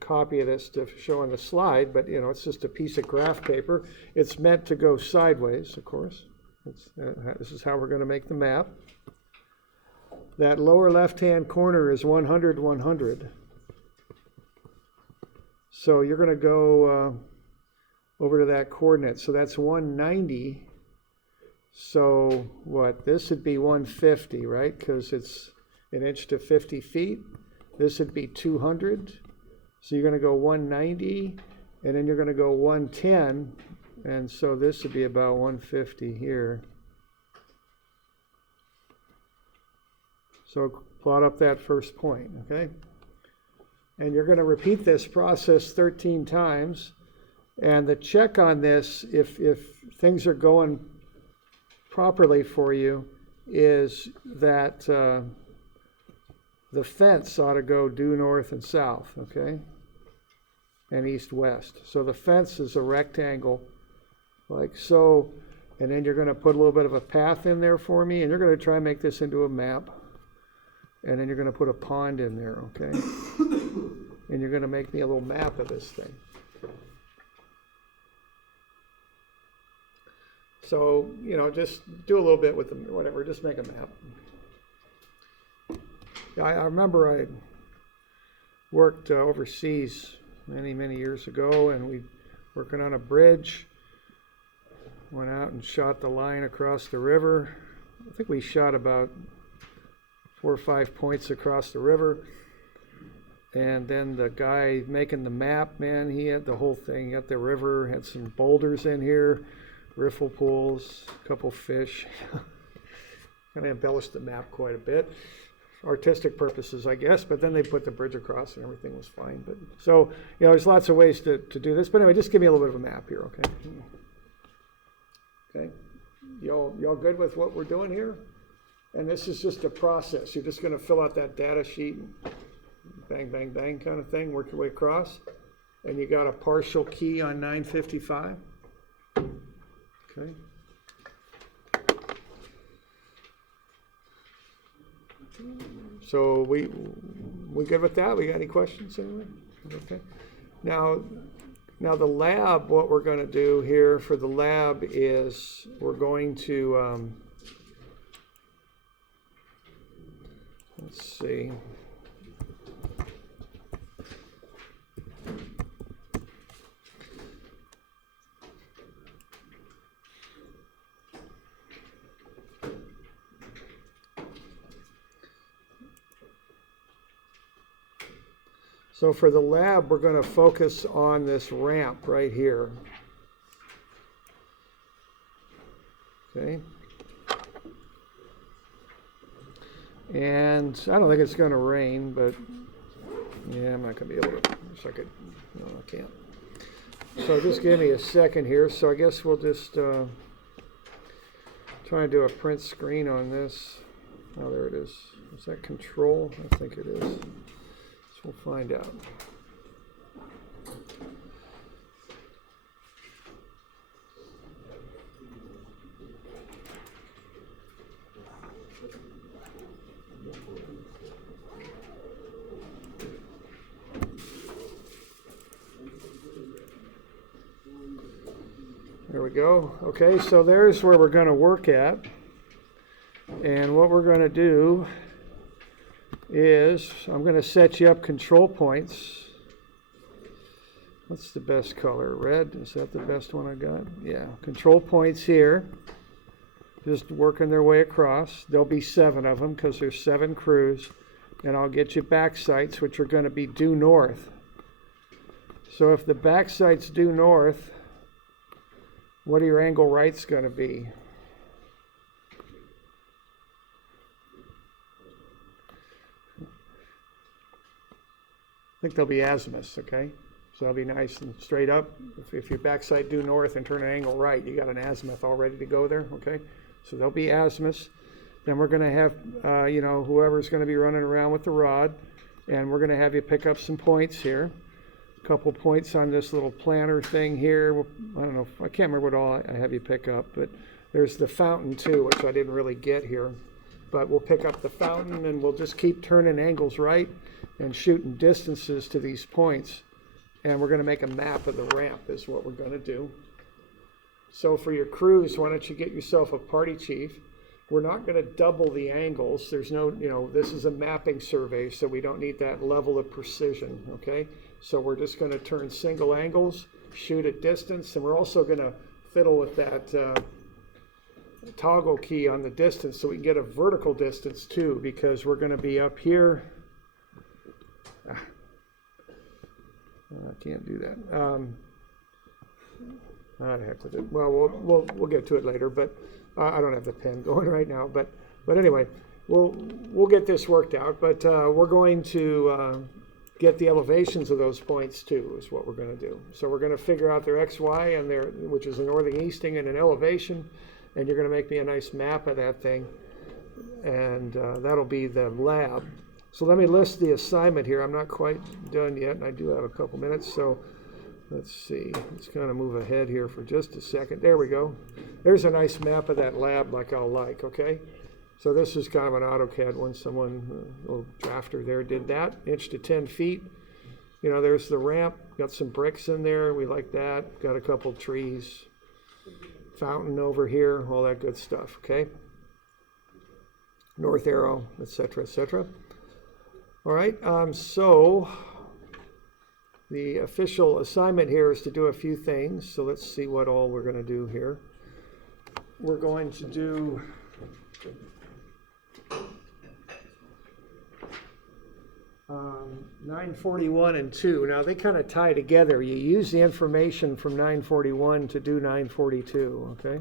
copy of this to show on the slide, but it's just a piece of graph paper. It's meant to go sideways, of course. This is how we're going to make the map. That lower left-hand corner is 100, 100. So you're going to go over to that coordinate. So that's 190. So what? This would be 150, right? Because it's 1 inch to 50 feet. This would be 200. So you're going to go 190, and then you're going to go 110. And so this would be about 150 here. So plot up that first point, okay? And you're going to repeat this process 13 times. And the check on this, if things are going properly for you is that the fence ought to go due north and south, okay? And east-west. So the fence is a rectangle like so, and then you're going to put a little bit of a path in there for me, and you're going to try and make this into a map, and then you're going to put a pond in there, okay? And you're going to make me a little map of this thing. So, you know, just do a little bit with them, whatever, just make a map. I remember I worked overseas many years ago, and we working on a bridge. Went out and shot the line across the river. I think we shot about 4 or 5 points across the river. And then the guy making the map, man, he had the whole thing. He had the river, had some boulders in here, riffle pools, a couple fish. Kind of embellished the map quite a bit. Artistic purposes, I guess, but then they put the bridge across and everything was fine. But so, you know, there's lots of ways to do this. But anyway, just give me a little bit of a map here, okay? Okay, y'all good with what we're doing here? And this is just a process. You're just going to fill out that data sheet, bang, bang, bang kind of thing, work your way across. And you got a partial key on 955. Okay. So we good with that? We got any questions anyway? Okay. Now the lab, what we're going to do here for the lab is we're going to, let's see. So for the lab, we're going to focus on this ramp right here. Okay. And I don't think it's going to rain, but yeah, I'm not going to be able to. Wish I could. No, I can't. So just give me a second here. So I guess we'll just try and do a print screen on this. Oh, there it is. Is that control? I think it is. We'll find out. There we go. Okay, so there's where we're going to work at. And what we're going to do is I'm going to set you up control points. What's the best color? Red? Is that the best one I got? Yeah, control points here. Just working their way across. There'll be 7 of them because there's 7 crews. And I'll get you back sights, which are going to be due north. So if the back sight's due north, what are your angle rights going to be? I think they'll be azimuths, okay? So they'll be nice and straight up. If your backside due north and turn an angle right, you got an azimuth all ready to go there, okay? So they'll be azimuths. Then we're going to have, you know, whoever's going to be running around with the rod, and we're going to have you pick up some points here. A couple points on this little planter thing here. I don't know, I can't remember what all I have you pick up, but there's the fountain too, which I didn't really get here. But we'll pick up the fountain and we'll just keep turning angles right and shooting distances to these points. And we're going to make a map of the ramp is what we're going to do. So for your crews, why don't you get yourself a party chief? We're not going to double the angles. There's no, you know, this is a mapping survey, so we don't need that level of precision, okay? So we're just going to turn single angles, shoot at distance, and we're also going to fiddle with that toggle key on the distance so we can get a vertical distance too, because we're going to be up here. I can't do that. I'd have to do. Well, we'll get to it later, but I don't have the pen going right now. But anyway, we'll get this worked out. But we're going to get the elevations of those points too. Is what we're going to do. So we're going to figure out their X, Y, and their, which is a northern easting and an elevation, and you're gonna make me a nice map of that thing. And that'll be the lab. So let me list the assignment here. I'm not quite done yet, and I do have a couple minutes, so let's see. Let's kind of move ahead here for just a second. There we go. There's a nice map of that lab like I'll like, okay? So this is kind of an AutoCAD one. Someone, a little drafter there, did that. Inch to 10 feet. You know, there's the ramp. Got some bricks in there. We like that. Got a couple trees. Fountain over here. All that good stuff, okay? North arrow, etc., etc. All right, so the official assignment here is to do a few things. So let's see what all we're going to do here. We're going to do um, 941 and 2. Now they kind of tie together. You use the information from 941 to do 942, okay?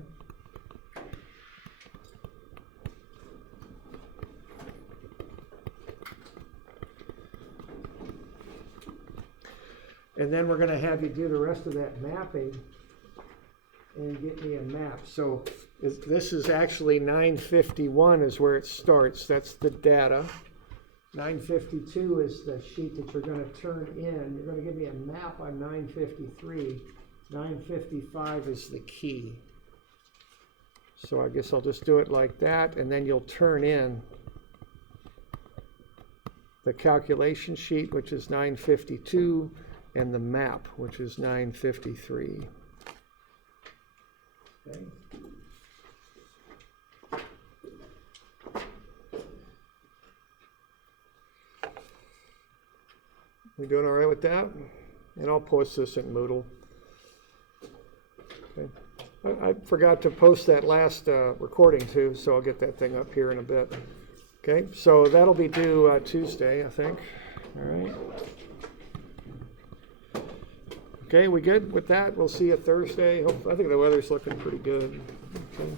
And then we're going to have you do the rest of that mapping and get me a map. So this is actually 951 is where it starts. That's the data. 952 is the sheet that you're going to turn in. You're going to give me a map on 953. 955 is the key. So I guess I'll just do it like that, and then you'll turn in the calculation sheet, which is 952, and the map, which is 953. Okay. We doing all right with that? And I'll post this in Moodle. Okay. I forgot to post that last recording too, so I'll get that thing up here in a bit. Okay, so that'll be due Tuesday, I think. All right. Okay, we good with that? We'll see you Thursday. I think the weather's looking pretty good. Okay.